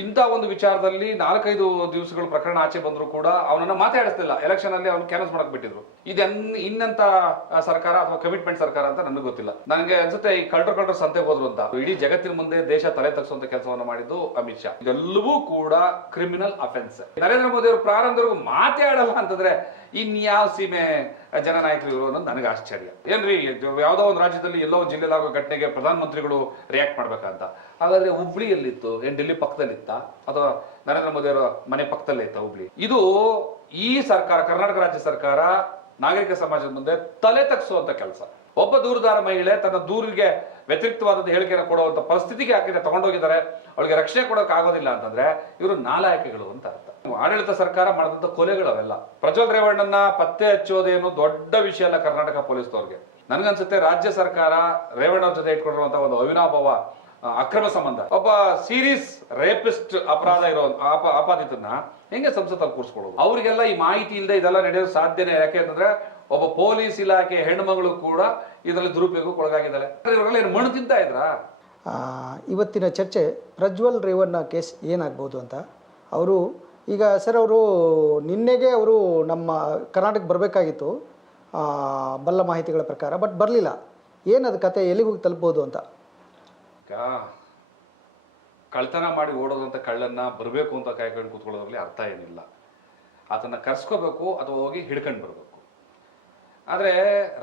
ಇಂಥ ಒಂದು ವಿಚಾರದಲ್ಲಿ ನಾಲ್ಕೈದು ದಿವಸಗಳು ಪ್ರಕರಣ ಆಚೆ ಬಂದರೂ ಕೂಡ ಅವನನ್ನ ಮಾತಾಡಿಸ್ತಿಲ್ಲ ಎಲೆಕ್ಷನ್ ಅಲ್ಲಿ ಅವ್ನು ಕ್ಯಾನ್ಸಲ್ ಮಾಡಕ್ ಬಿಟ್ಟಿದ್ರು. ಇದೆನ್, ಇನ್ನಂತ ಸರ್ಕಾರ ಅಥವಾ ಕಮಿಟ್ಮೆಂಟ್ ಸರ್ಕಾರ ಅಂತ ನನಗೆ ಗೊತ್ತಿಲ್ಲ. ನನಗೆ ಅನ್ಸುತ್ತೆ ಈ ಕಳ್ರ ಕಳ್ರ ಸಂತೆ ಹೋದ್ರು ಅಂತ. ಇಡೀ ಜಗತ್ತಿನ ಮುಂದೆ ದೇಶ ತಲೆ ತಗ್ಸುವಂತ ಕೆಲಸವನ್ನ ಮಾಡಿದ್ದು ಅಮಿತ್ ಶಾ. ಇದೆಲ್ಲವೂ ಕೂಡ ಕ್ರಿಮಿನಲ್ ಅಫೆನ್ಸ್ ನರೇಂದ್ರ ಮೋದಿ ಅವರು ಪ್ರಾರಂಭದವರೆಗೂ ಮಾತಾಡಲ್ಲ ಅಂತಂದ್ರೆ ಇನ್ಯಾವ ಸೀಮೆ ಜನನಾಯಕರು ಇವರು ಅನ್ನೋದು ನನಗೆ ಆಶ್ಚರ್ಯ. ಏನ್ರಿ ಯಾವುದೋ ಒಂದು ರಾಜ್ಯದಲ್ಲಿ ಎಲ್ಲೋ ಒಂದು ಘಟನೆಗೆ ಪ್ರಧಾನಮಂತ್ರಿಗಳು ರಿಯಾಕ್ಟ್ ಮಾಡ್ಬೇಕಂತ. ಹಾಗಾದ್ರೆ ಹುಬ್ಳಿಯಲ್ಲಿತ್ತು ಏನ್, ಡೆಲ್ಲಿ ಪಕ್ಕದಲ್ಲಿತ್ತ? ಅಥವಾ ನರೇಂದ್ರ ಮೋದಿ ಅವರ ಮನೆ ಪಕ್ಕದಲ್ಲೇ ಇತ್ತ ಹುಬ್ಳಿ? ಇದು ಈ ಸರ್ಕಾರ, ಕರ್ನಾಟಕ ರಾಜ್ಯ ಸರ್ಕಾರ ನಾಗರಿಕ ಸಮಾಜದ ಮುಂದೆ ತಲೆ ತಗ್ಸುವಂತ ಕೆಲಸ. ಒಬ್ಬ ದೂರದಾರ ಮಹಿಳೆ ತನ್ನ ದೂರಿಗೆ ವ್ಯತಿರಿಕ್ತವಾದ ಹೇಳಿಕೆಯನ್ನು ಕೊಡುವಂತ ಪರಿಸ್ಥಿತಿಗೆ ಆಕೆ ತಗೊಂಡೋಗಿದ್ದಾರೆ. ಅವಳಿಗೆ ರಕ್ಷಣೆ ಕೊಡೋಕೆ ಆಗೋದಿಲ್ಲ ಅಂತಂದ್ರೆ ಇವರು ನಾಲಾಯಕಗಳು ಅಂತ ಅರ್ಥ. ಆಡಳಿತ ಸರ್ಕಾರ ಮಾಡಿದಂತ ಕೊಲೆಗಳವೆಲ್ಲ ಪ್ರಜ್ವಲ್ ರೇವಣ್ಣನ ಪತ್ತೆ ಹಚ್ಚೋದೇನು ದೊಡ್ಡ ವಿಷಯ ಅಲ್ಲ ಕರ್ನಾಟಕ ಪೊಲೀಸ್ನವ್ರಿಗೆ ನನ್ಗನ್ಸುತ್ತೆ ರಾಜ್ಯ ಸರ್ಕಾರ ರೇವಣ್ಣ ಜೊತೆ ಇಟ್ಕೊಂಡಿರುವಂತ ಒಂದು ಅವಿನಾಭಾವ ಅಕ್ರಮ ಸಂಬಂಧ. ಒಬ್ಬ ಸೀರೀಸ್ ರೇಪಿಸ್ಟ್ ಅಪರಾಧ ಇರೋ ಅಪಾದಿತನ್ನ ಹೆಂಗೆ ಸಂಸತ್ತಲ್ಲಿ ಕೂರಿಸ್ಕೊಳ್ಳೋದು? ಅವರಿಗೆಲ್ಲ ಈ ಮಾಹಿತಿ ಇಲ್ಲದೆ ಇದೆಲ್ಲ ನಡೆಯೋದು ಸಾಧ್ಯನೇ, ಯಾಕೆ ಅಂತಂದ್ರೆ ಒಬ್ಬ ಪೊಲೀಸ್ ಇಲಾಖೆ ಹೆಣ್ಮಗಳು ಕೂಡ ಇದರಲ್ಲಿ ದುರುಪಯೋಗಕ್ಕೆ ಒಳಗಾಗಿದ್ದಾಳೆ. ಇವರೆಲ್ಲ ಏನು ಮಣ್ಣು ತಿಂತಾ ಇದ್ರಾ? ಇವತ್ತಿನ ಚರ್ಚೆ ಪ್ರಜ್ವಲ್ ರೇವಣ್ಣ ಕೇಸ್ ಏನಾಗ್ಬೋದು ಅಂತ, ಅವರು ಈಗ ಸರ್ ಅವರು ನಿನ್ನೆಗೆ ಅವರು ನಮ್ಮ ಕರ್ನಾಟಕ ಬರಬೇಕಾಗಿತ್ತು ಬಲ್ಲ ಮಾಹಿತಿಗಳ ಪ್ರಕಾರ, ಬಟ್ ಬರಲಿಲ್ಲ. ಏನದು ಕತೆ, ಎಲ್ಲಿಗೆ ಹೋಗಿ ತಲುಪ್ಬೋದು ಅಂತ? ಕಳ್ತನ ಮಾಡಿ ಓಡೋದಂಥ ಕಳ್ಳನ್ನ ಬರಬೇಕು ಅಂತ ಕಾಯ್ಕೊಂಡು ಕೂತ್ಕೊಳ್ಳೋದ್ರಲ್ಲಿ ಅರ್ಥ ಏನಿಲ್ಲ. ಅದನ್ನು ಕರ್ಸ್ಕೋಬೇಕು, ಅಥವಾ ಹೋಗಿ ಹಿಡ್ಕೊಂಡು ಬರಬೇಕು. ಆದರೆ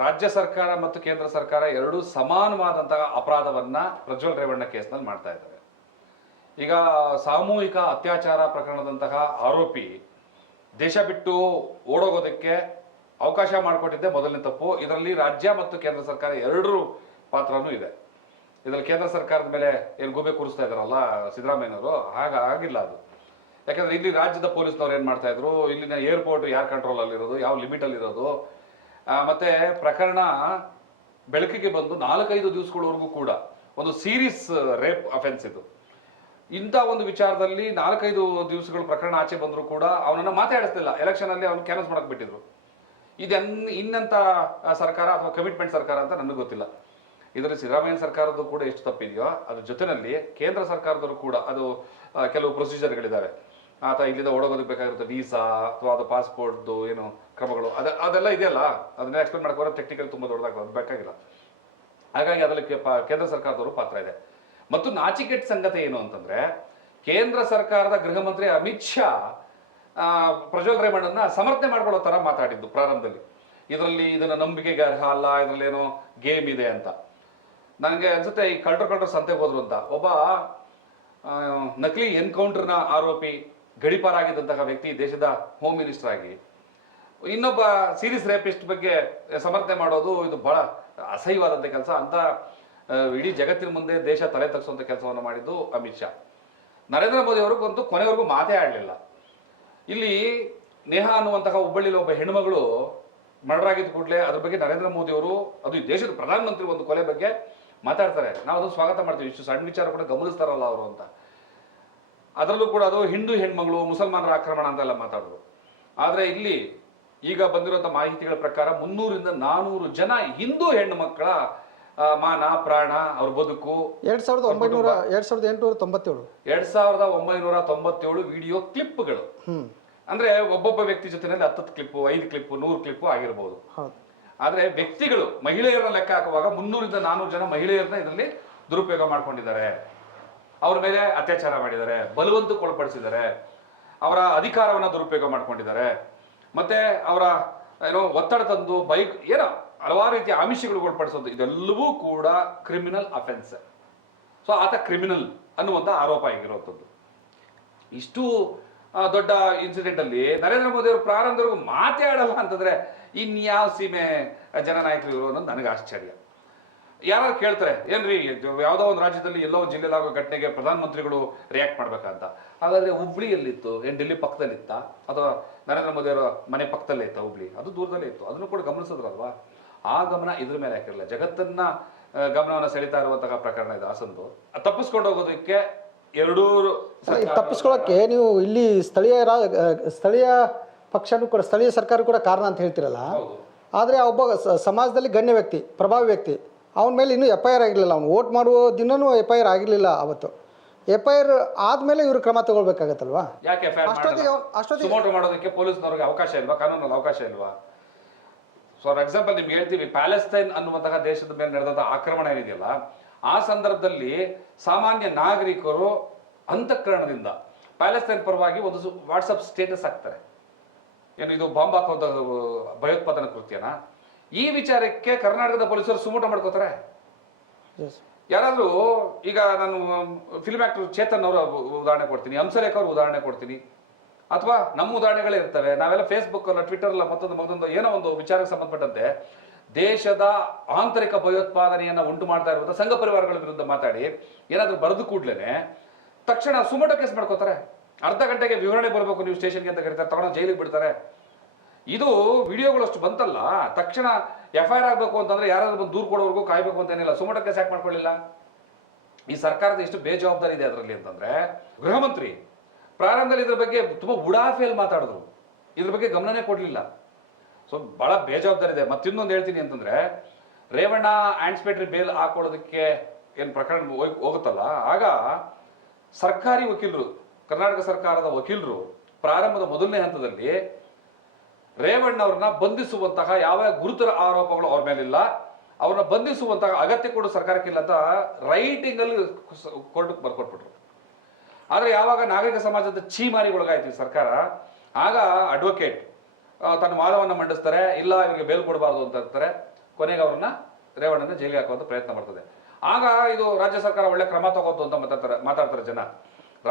ರಾಜ್ಯ ಸರ್ಕಾರ ಮತ್ತು ಕೇಂದ್ರ ಸರ್ಕಾರ ಎರಡೂ ಸಮಾನವಾದಂತಹ ಅಪರಾಧವನ್ನ ಪ್ರಜ್ವಲ್ ರೇವಣ್ಣ ಕೇಸ್ನಲ್ಲಿ ಮಾಡ್ತಾ ಇದ್ದಾರೆ. ಈಗ ಸಾಮೂಹಿಕ ಅತ್ಯಾಚಾರ ಪ್ರಕರಣದಂತಹ ಆರೋಪಿ ದೇಶ ಬಿಟ್ಟು ಓಡೋಗೋದಕ್ಕೆ ಅವಕಾಶ ಮಾಡಿಕೊಟ್ಟಿದ್ದೆ ಮೊದಲನೇ ತಪ್ಪು. ಇದರಲ್ಲಿ ರಾಜ್ಯ ಮತ್ತು ಕೇಂದ್ರ ಸರ್ಕಾರ ಎರಡರ ಪಾತ್ರನೂ ಇದೆ. ಇದರಲ್ಲಿ ಕೇಂದ್ರ ಸರ್ಕಾರದ ಮೇಲೆ ಏನು ಗೂಬೆ ಕೂರಿಸ್ತಾ ಇದ್ದಾರಲ್ಲ ಸಿದ್ದರಾಮಯ್ಯನವರು? ಹಾಗ ಆಗಿಲ್ಲ ಅದು. ಯಾಕಂದ್ರೆ ಇಲ್ಲಿ ರಾಜ್ಯದ ಪೊಲೀಸ್ನವ್ರು ಏನು ಮಾಡ್ತಾ ಇದ್ರು? ಇಲ್ಲಿನ ಏರ್ಪೋರ್ಟ್ ಯಾರ ಕಂಟ್ರೋಲ್ ಅಲ್ಲಿರೋದು ಯಾವ ಲಿಮಿಟ್ ಅಲ್ಲಿ ಇರೋದು? ಮತ್ತೆ ಪ್ರಕರಣ ಬೆಳಕಿಗೆ ಬಂದು ನಾಲ್ಕೈದು ದಿವಸಗಳವರೆಗೂ ಕೂಡ ಒಂದು ಸೀರಿಯಸ್ ರೇಪ್ ಅಫೆನ್ಸ್ ಇದು. ಇಂಥ ಒಂದು ವಿಚಾರದಲ್ಲಿ ನಾಲ್ಕೈದು ದಿವಸಗಳು ಪ್ರಕರಣ ಆಚೆ ಬಂದರೂ ಕೂಡ ಅವನನ್ನ ಮಾತಾಡಿಸ್ತಿಲ್ಲ. ಎಲೆಕ್ಷನ್ ಅಲ್ಲಿ ಅವನು ಕ್ಯಾನ್ಸಲ್ ಮಾಡಕ್ ಬಿಟ್ಟಿದ್ರು. ಇದೆನ್ ಇನ್ನಂತ ಆ, ಸರ್ಕಾರ ಅಥವಾ ಕಮಿಟ್ಮೆಂಟ್ ಸರ್ಕಾರ ಅಂತ ನನಗೆ ಗೊತ್ತಿಲ್ಲ. ಇದರಲ್ಲಿ ಸಿದ್ದರಾಮಯ್ಯ ಸರ್ಕಾರದ್ದು ಕೂಡ ಎಷ್ಟು ತಪ್ಪಿದೆಯೋ ಅದ್ರ ಜೊತೆಯಲ್ಲಿ ಕೇಂದ್ರ ಸರ್ಕಾರದವರು ಕೂಡ ಅದು ಕೆಲವು ಪ್ರೊಸೀಜರ್ಗಳಿದ್ದಾವೆ ಆತ ಇಲ್ಲಿಂದ ಓಡೋಗೋದಕ್ಕೆ ಬೇಕಾಗಿರುತ್ತೆ ವೀಸಾ ಅಥವಾ ಅದು ಪಾಸ್ಪೋರ್ಟ್ದು ಏನು ಕ್ರಮಗಳು ಅದ ಅದೆಲ್ಲ ಇದೆಯಲ್ಲ? ಅದನ್ನ ಎಕ್ಸ್ಪ್ಲೇನ್ ಮಾಡಕ್ಕೆ ಬರೋ ಟೆಕ್ನಿಕಲ್ ತುಂಬ ದೊಡ್ಡದಾಗ್ತದೆ ಅದು ಬೇಕಾಗಿಲ್ಲ. ಹಾಗಾಗಿ ಅದರಲ್ಲಿ ಕೇಂದ್ರ ಸರ್ಕಾರದವರು ಪಾತ್ರ ಇದೆ. ಮತ್ತು ನಾಚಿಕೆಟ್ ಸಂಗತಿ ಏನು ಅಂತಂದ್ರೆ, ಕೇಂದ್ರ ಸರ್ಕಾರದ ಗೃಹ ಮಂತ್ರಿ ಅಮಿತ್ ಶಾ ಪ್ರಜ್ವಲ್ ರೇವಣ್ಣನ ಸಮರ್ಥನೆ ಮಾಡ್ಕೊಳ್ಳೋ ತರ ಮಾತಾಡಿದ್ದು ಪ್ರಾರಂಭದಲ್ಲಿ. ಇದರಲ್ಲಿ ಇದನ್ನ ನಂಬಿಕೆಗೆ ಅರ್ಹ ಅಲ್ಲ ಇದರಲ್ಲಿ ಏನೋ ಗೇಮ್ ಇದೆ ಅಂತ. ನನಗೆ ಅನ್ಸುತ್ತೆ ಈ ಕಳ್ಳರು ಕಳ್ಳರು ಸಂತೆ ಹೋದ್ರು ಅಂತ. ಒಬ್ಬ ನಕಲಿ ಎನ್ಕೌಂಟರ್ನ ಆರೋಪಿ ಗಡಿಪಾರಾಗಿದ್ದಂತಹ ವ್ಯಕ್ತಿ, ದೇಶದ ಹೋಮ್ ಮಿನಿಸ್ಟರ್ ಆಗಿ, ಇನ್ನೊಬ್ಬ ಸೀರಿಯಸ್ ರೇಪಿಸ್ಟ್ ಬಗ್ಗೆ ಸಮರ್ಥನೆ ಮಾಡೋದು ಇದು ಬಹಳ ಅಸಹ್ಯವಾದಂಥ ಕೆಲಸ ಅಂತ ಇಡೀ ಜಗತ್ತಿನ ಮುಂದೆ ದೇಶ ತಲೆ ತಗ್ಸುವಂಥ ಕೆಲಸವನ್ನು ಮಾಡಿದ್ದು ಅಮಿತ್ ಶಾ. ನರೇಂದ್ರ ಮೋದಿ ಅವರು ಬಂದು ಕೊನೆವರೆಗೂ ಮಾತೇ ಆಡಲಿಲ್ಲ. ಇಲ್ಲಿ ನೇಹಾ ಅನ್ನುವಂತಹ ಹುಬ್ಬಳ್ಳಿಲಿ ಒಬ್ಬ ಹೆಣ್ಮಗಳು ಮರ್ಡರ್ ಆಗಿದ್ದ ಕೂಡಲೇ ಅದ್ರ ಬಗ್ಗೆ ನರೇಂದ್ರ ಮೋದಿ ಅವರು ಅದು ದೇಶದ ಪ್ರಧಾನಮಂತ್ರಿ ಒಂದು ಕೊಲೆ ಬಗ್ಗೆ ಮಾತಾಡ್ತಾರೆ. ನಾವು ಅದನ್ನು ಸ್ವಾಗತ ಮಾಡ್ತೀವಿ. ಇಷ್ಟು ಸಣ್ಣ ವಿಚಾರ ಕೂಡ ಗಮನಿಸ್ತಾರಲ್ಲ ಅವರು ಅಂತ. ಅದರಲ್ಲೂ ಕೂಡ ಅದು ಹಿಂದೂ ಹೆಣ್ಮಗಳು ಮುಸಲ್ಮಾನರ ಆಕ್ರಮಣ ಅಂತೆಲ್ಲ ಮಾತಾಡೋದು. ಆದರೆ ಇಲ್ಲಿ ಈಗ ಬಂದಿರುವಂಥ ಮಾಹಿತಿಗಳ ಪ್ರಕಾರ ಮುನ್ನೂರಿಂದ ನಾನೂರು ಜನ ಹಿಂದೂ ಹೆಣ್ಣು ಮಕ್ಕಳ ಆ, ಮಾನ ಪ್ರಾಣ ಅವ್ರ ಬದುಕು. ಎರಡ್ ಸಾವಿರದ ಒಂಬೈನೂರ ಎರಡ್ ಸಾವಿರದ ಎಂಟುನೂರ ತೊಂಬತ್ತೇಳು. ಎರಡ್ ಸಾವಿರದ ಒಂಬೈನೂರ ತೊಂಬತ್ತೇಳು ವಿಡಿಯೋ ಕ್ಲಿಪ್ಗಳು. ಅಂದ್ರೆ ಒಬ್ಬೊಬ್ಬ ವ್ಯಕ್ತಿ ಜೊತೆನಲ್ಲಿ ಹತ್ತತ್ತು ಕ್ಲಿಪ್ ಐದು ಕ್ಲಿಪ್ ನೂರು ಕ್ಲಿಪ್ ಆಗಿರ್ಬೋದು. ಆದ್ರೆ ವ್ಯಕ್ತಿಗಳು ಮಹಿಳೆಯರನ್ನ ಲೆಕ್ಕ ಹಾಕುವಾಗ ಮುನ್ನೂರಿಂದ ನಾನೂರು ಜನ ಮಹಿಳೆಯರನ್ನ ಇದರಲ್ಲಿ ದುರುಪಯೋಗ ಮಾಡ್ಕೊಂಡಿದ್ದಾರೆ. ಅವ್ರ ಮೇಲೆ ಅತ್ಯಾಚಾರ ಮಾಡಿದ್ದಾರೆ ಬಲವಂತಕ್ಕೊಳಪಡಿಸಿದ್ದಾರೆ ಅವರ ಅಧಿಕಾರವನ್ನ ದುರುಪಯೋಗ ಮಾಡ್ಕೊಂಡಿದ್ದಾರೆ. ಮತ್ತೆ ಅವರ ಏನೋ ಒತ್ತಡ ತಂದು ಬೈಕ್ ಏನೋ ಹಲವಾರು ರೀತಿಯ ಆಮಿಷಗಳು ಒಳಪಡಿಸೋದು ಇದೆಲ್ಲವೂ ಕೂಡ ಕ್ರಿಮಿನಲ್ ಅಫೆನ್ಸ್ ಸೊ ಆತ ಕ್ರಿಮಿನಲ್ ಅನ್ನುವಂಥ ಆರೋಪ ಆಗಿರುವಂಥದ್ದು. ಇಷ್ಟು ದೊಡ್ಡ ಇನ್ಸಿಡೆಂಟ್ ಅಲ್ಲಿ ನರೇಂದ್ರ ಮೋದಿ ಅವರು ಪ್ರಾರಂಭದವರೆಗೂ ಮಾತಾಡಲ್ಲ ಅಂತಂದ್ರೆ ಇನ್ಯಾವ ಸೀಮೆ ಜನನಾಯಕರು ಇವರು ಅನ್ನೋದು ನನಗೆ ಆಶ್ಚರ್ಯ. ಯಾರು ಕೇಳ್ತಾರೆ, ಏನ್ರಿ ಯಾವುದೋ ಒಂದು ರಾಜ್ಯದಲ್ಲಿ ಎಲ್ಲೋ ಒಂದು ಆಗೋ ಘಟನೆಗೆ ಪ್ರಧಾನಮಂತ್ರಿಗಳು ರಿಯಾಕ್ಟ್ ಮಾಡ್ಬೇಕಂತ. ಹಾಗಾದ್ರೆ ಹುಬ್ಳಿಯಲ್ಲಿತ್ತು ಏನ್ ಡೆಲ್ಲಿ ಪಕ್ಕದಲ್ಲಿತ್ತ? ಅಥವಾ ನರೇಂದ್ರ ಮೋದಿ ಅವರ ಮನೆ ಪಕ್ಕದಲ್ಲೇ ಇತ್ತ ಹುಬ್ಳಿ? ಅದು ದೂರದಲ್ಲೇ ಇತ್ತು. ಅದನ್ನು ಕೂಡ ಗಮನಿಸಿದ್ರಲ್ವಾ? ಆ ಗಮನ ಇದ್ರ ಮೇಲೆ ಹಾಕಿರಲಿಲ್ಲ ಜಗತ್ತನ್ನ ಗಮನವನ್ನ ಸೆಳೀತಾ ಇರುವಂತಹ ಪ್ರಕರಣ ಇದು ಹಾಸನ್ದು. ತಪ್ಪಿಸ್ಕೊಂಡು ಹೋಗೋದಕ್ಕೆ ಎರಡೂ ತಪ್ಪಿಸ್ಕೊಳಕ್ಕೆ ತಪ್ಪಿಸ್ಕೊಳ್ಳೋಕ್ಕೆ ನೀವು ಇಲ್ಲಿ ಸ್ಥಳೀಯ ಸ್ಥಳೀಯ ಪಕ್ಷನೂ ಕೂಡ ಸ್ಥಳೀಯ ಸರ್ಕಾರ ಕೂಡ ಕಾರಣ ಅಂತ ಹೇಳ್ತಿರಲ್ಲ. ಆದರೆ ಆ ಒಬ್ಬ ಸಮಾಜದಲ್ಲಿ ಗಣ್ಯ ವ್ಯಕ್ತಿ ಪ್ರಭಾವಿ ವ್ಯಕ್ತಿ ಅವನ ಮೇಲೆ ಇನ್ನೂ ಎಫ್ ಐ ಆರ್ ಆಗಿರಲಿಲ್ಲ. ಅವನು ವೋಟ್ ಮಾಡುವ ದಿನವೂ ಎಫ್ ಐ ಆರ್ ಆಗಿರಲಿಲ್ಲ ಅವತ್ತು. ಎಫ್ ಐ ಆರ್ ಆದಮೇಲೆ ಇವರು ಕ್ರಮ ತಗೊಳ್ಬೇಕಾಗತ್ತಲ್ವಾ? ಅಷ್ಟೊತ್ತಿಗೆ ಅಷ್ಟೊತ್ತಿಗೆ ಮಾಡೋದಕ್ಕೆ ಪೊಲೀಸ್ನವ್ರಿಗೆ ಅವಕಾಶ ಇಲ್ವಾ? ಕಾನೂನಲ್ಲಿ ಅವಕಾಶ ಇಲ್ವಾ? ಫಾರ್ ಎಕ್ಸಾಂಪಲ್ ನಿಮ್ಗೆ ಹೇಳ್ತೀವಿ ಪ್ಯಾಲೆಸ್ತೈನ್ ಅನ್ನುವಂತಹ ದೇಶದ ಮೇಲೆ ನಡೆದಂತಹ ಆಕ್ರಮಣ ಏನಿದೆಯಲ್ಲ ಆ ಸಂದರ್ಭದಲ್ಲಿ ಸಾಮಾನ್ಯ ನಾಗರಿಕರು ಅಂತಃಕರಣದಿಂದ ಪ್ಯಾಲೆಸ್ತೈನ್ ಪರವಾಗಿ ಒಂದು ವಾಟ್ಸಪ್ ಸ್ಟೇಟಸ್ ಹಾಕ್ತಾರೆ. ಏನು ಇದು ಬಾಂಬ್ ಹಾಕೋದ ಭಯೋತ್ಪಾದನಾ ಕೃತ್ಯನ? ಈ ವಿಚಾರಕ್ಕೆ ಕರ್ನಾಟಕದ ಪೊಲೀಸರು ಸುಮೂಟ ಮಾಡ್ಕೋತಾರೆ. ಯಾರಾದರೂ ಈಗ ನಾನು ಫಿಲ್ಮ್ ಆಕ್ಟರ್ ಚೇತನ್ ಅವರ ಉದಾಹರಣೆ ಕೊಡ್ತೀನಿ ಹಂಸಲೇಖ ಅವ್ರ ಉದಾಹರಣೆ ಕೊಡ್ತೀನಿ. ಅಥವಾ ನಮ್ಮ ಉದಾಹರಣೆಗಳೇ ಇರ್ತವೆ. ನಾವೆಲ್ಲ ಫೇಸ್ಬುಕ್ ಅಲ್ಲ ಟ್ವಿಟರ್ ಅಲ್ಲ, ಮತ್ತೊಂದು ಮತ್ತೊಂದು ಏನೋ ಒಂದು ವಿಚಾರಕ್ಕೆ ಸಂಬಂಧಪಟ್ಟಂತೆ ದೇಶದ ಆಂತರಿಕ ಭಯೋತ್ಪಾದನೆಯನ್ನ ಉಂಟು ಮಾಡ್ತಾ ಇರುವಂತಹ ಸಂಘ ಪರಿವಾರಗಳ ವಿರುದ್ಧ ಮಾತಾಡಿ, ಏನಾದ್ರೂ ಬರೆದು ಕೂಡ್ಲೇನೆ, ತಕ್ಷಣ ಸುಮಟ ಕೇಸ್ ಮಾಡ್ಕೋತಾರೆ. ಅರ್ಧ ಗಂಟೆಗೆ ವಿವರಣೆ ಬರಬೇಕು ನೀವು ಸ್ಟೇಷನ್ಗೆ ಅಂತ ಕರೀತಾರೆ ತಗೊಂಡು ಜೈಲಿಗೆ ಬಿಡ್ತಾರೆ. ಇದು ವಿಡಿಯೋಗಳು ಅಷ್ಟು ಬಂತಲ್ಲ, ತಕ್ಷಣ ಎಫ್ ಐ ಆರ್ ಆಗಬೇಕು ಅಂತಂದ್ರೆ ಯಾರಾದ್ರೂ ಬಂದು ದೂರು ಕೊಡೋವರೆಗೂ ಕಾಯ್ಬೇಕು ಅಂತ ಏನಿಲ್ಲ. ಸುಮಟ ಕೇಸ್ ಯಾಕೆ ಮಾಡ್ಕೊಳ್ಳಿಲ್ಲ? ಈ ಸರ್ಕಾರದ ಎಷ್ಟು ಬೇಜವಾಬ್ದಾರಿ ಇದೆ ಅದರಲ್ಲಿ ಅಂತಂದ್ರೆ ಗೃಹ ಮಂತ್ರಿ ಪ್ರಾರಂಭದಲ್ಲಿ ಇದ್ರ ಬಗ್ಗೆ ತುಂಬ ಉಡಾಫೆಯಲ್ಲಿ ಮಾತಾಡಿದ್ರು. ಇದ್ರ ಬಗ್ಗೆ ಗಮನನೇ ಕೊಡಲಿಲ್ಲ. ಸೊ ಭಾಳ ಬೇಜವಾಬ್ದಾರಿ ಇದೆ. ಮತ್ತಿನ್ನೊಂದು ಹೇಳ್ತೀನಿ ಅಂತಂದ್ರೆ, ರೇವಣ್ಣ ಆಂಟಿಸಿಪೇಟರಿ ಬೇಲ್ ಹಾಕೊಳ್ಳೋದಕ್ಕೆ ಏನು ಪ್ರಕರಣ ಹೋಗ್- ಹೋಗುತ್ತಲ್ಲ? ಆಗ ಸರ್ಕಾರಿ ವಕೀಲರು, ಕರ್ನಾಟಕ ಸರ್ಕಾರದ ವಕೀಲರು ಪ್ರಾರಂಭದ ಮೊದಲನೇ ಹಂತದಲ್ಲಿ ರೇವಣ್ಣ ಅವ್ರನ್ನ ಬಂಧಿಸುವಂತಹ ಯಾವ ಗುರುತರ ಆರೋಪಗಳು ಅವ್ರ ಮೇಲಿಲ್ಲ. ಅವ್ರನ್ನ ಬಂಧಿಸುವಂತಹ ಅಗತ್ಯ ಕೂಡ ಸರ್ಕಾರಕ್ಕಿಲ್ಲ ಅಂತ ರೈಟಿಂಗಲ್ಲಿ ಅಲ್ಲಿ ಕೋರ್ಟ್ ಬರ್ಕೊಟ್ಬಿಟ್ರು. ಆದ್ರೆ ಯಾವಾಗ ನಾಗರಿಕ ಸಮಾಜದ ಛೀಮಾರಿಗೊಳಗಾಯ್ತು ಈ ಸರ್ಕಾರ, ಆಗ ಅಡ್ವೊಕೇಟ್ ತನ್ನ ವಾದವನ್ನು ಮಂಡಿಸ್ತಾರೆ, ಇಲ್ಲ ಇವರಿಗೆ ಬೇಲ್ ಕೊಡಬಾರ್ದು ಅಂತ ಹೇಳ್ತಾರೆ ಕೊನೆಗೆ ಅವ್ರನ್ನ ರೇವಣ್ಣನ ಜೈಲಿಗೆ ಹಾಕುವಂತ ಪ್ರಯತ್ನ ಮಾಡ್ತದೆ. ಆಗ ಇದು ರಾಜ್ಯ ಸರ್ಕಾರ ಒಳ್ಳೆ ಕ್ರಮ ತಗೋತು ಅಂತ ಮಾತಾಡ್ತಾರೆ ಮಾತಾಡ್ತಾರೆ ಜನ.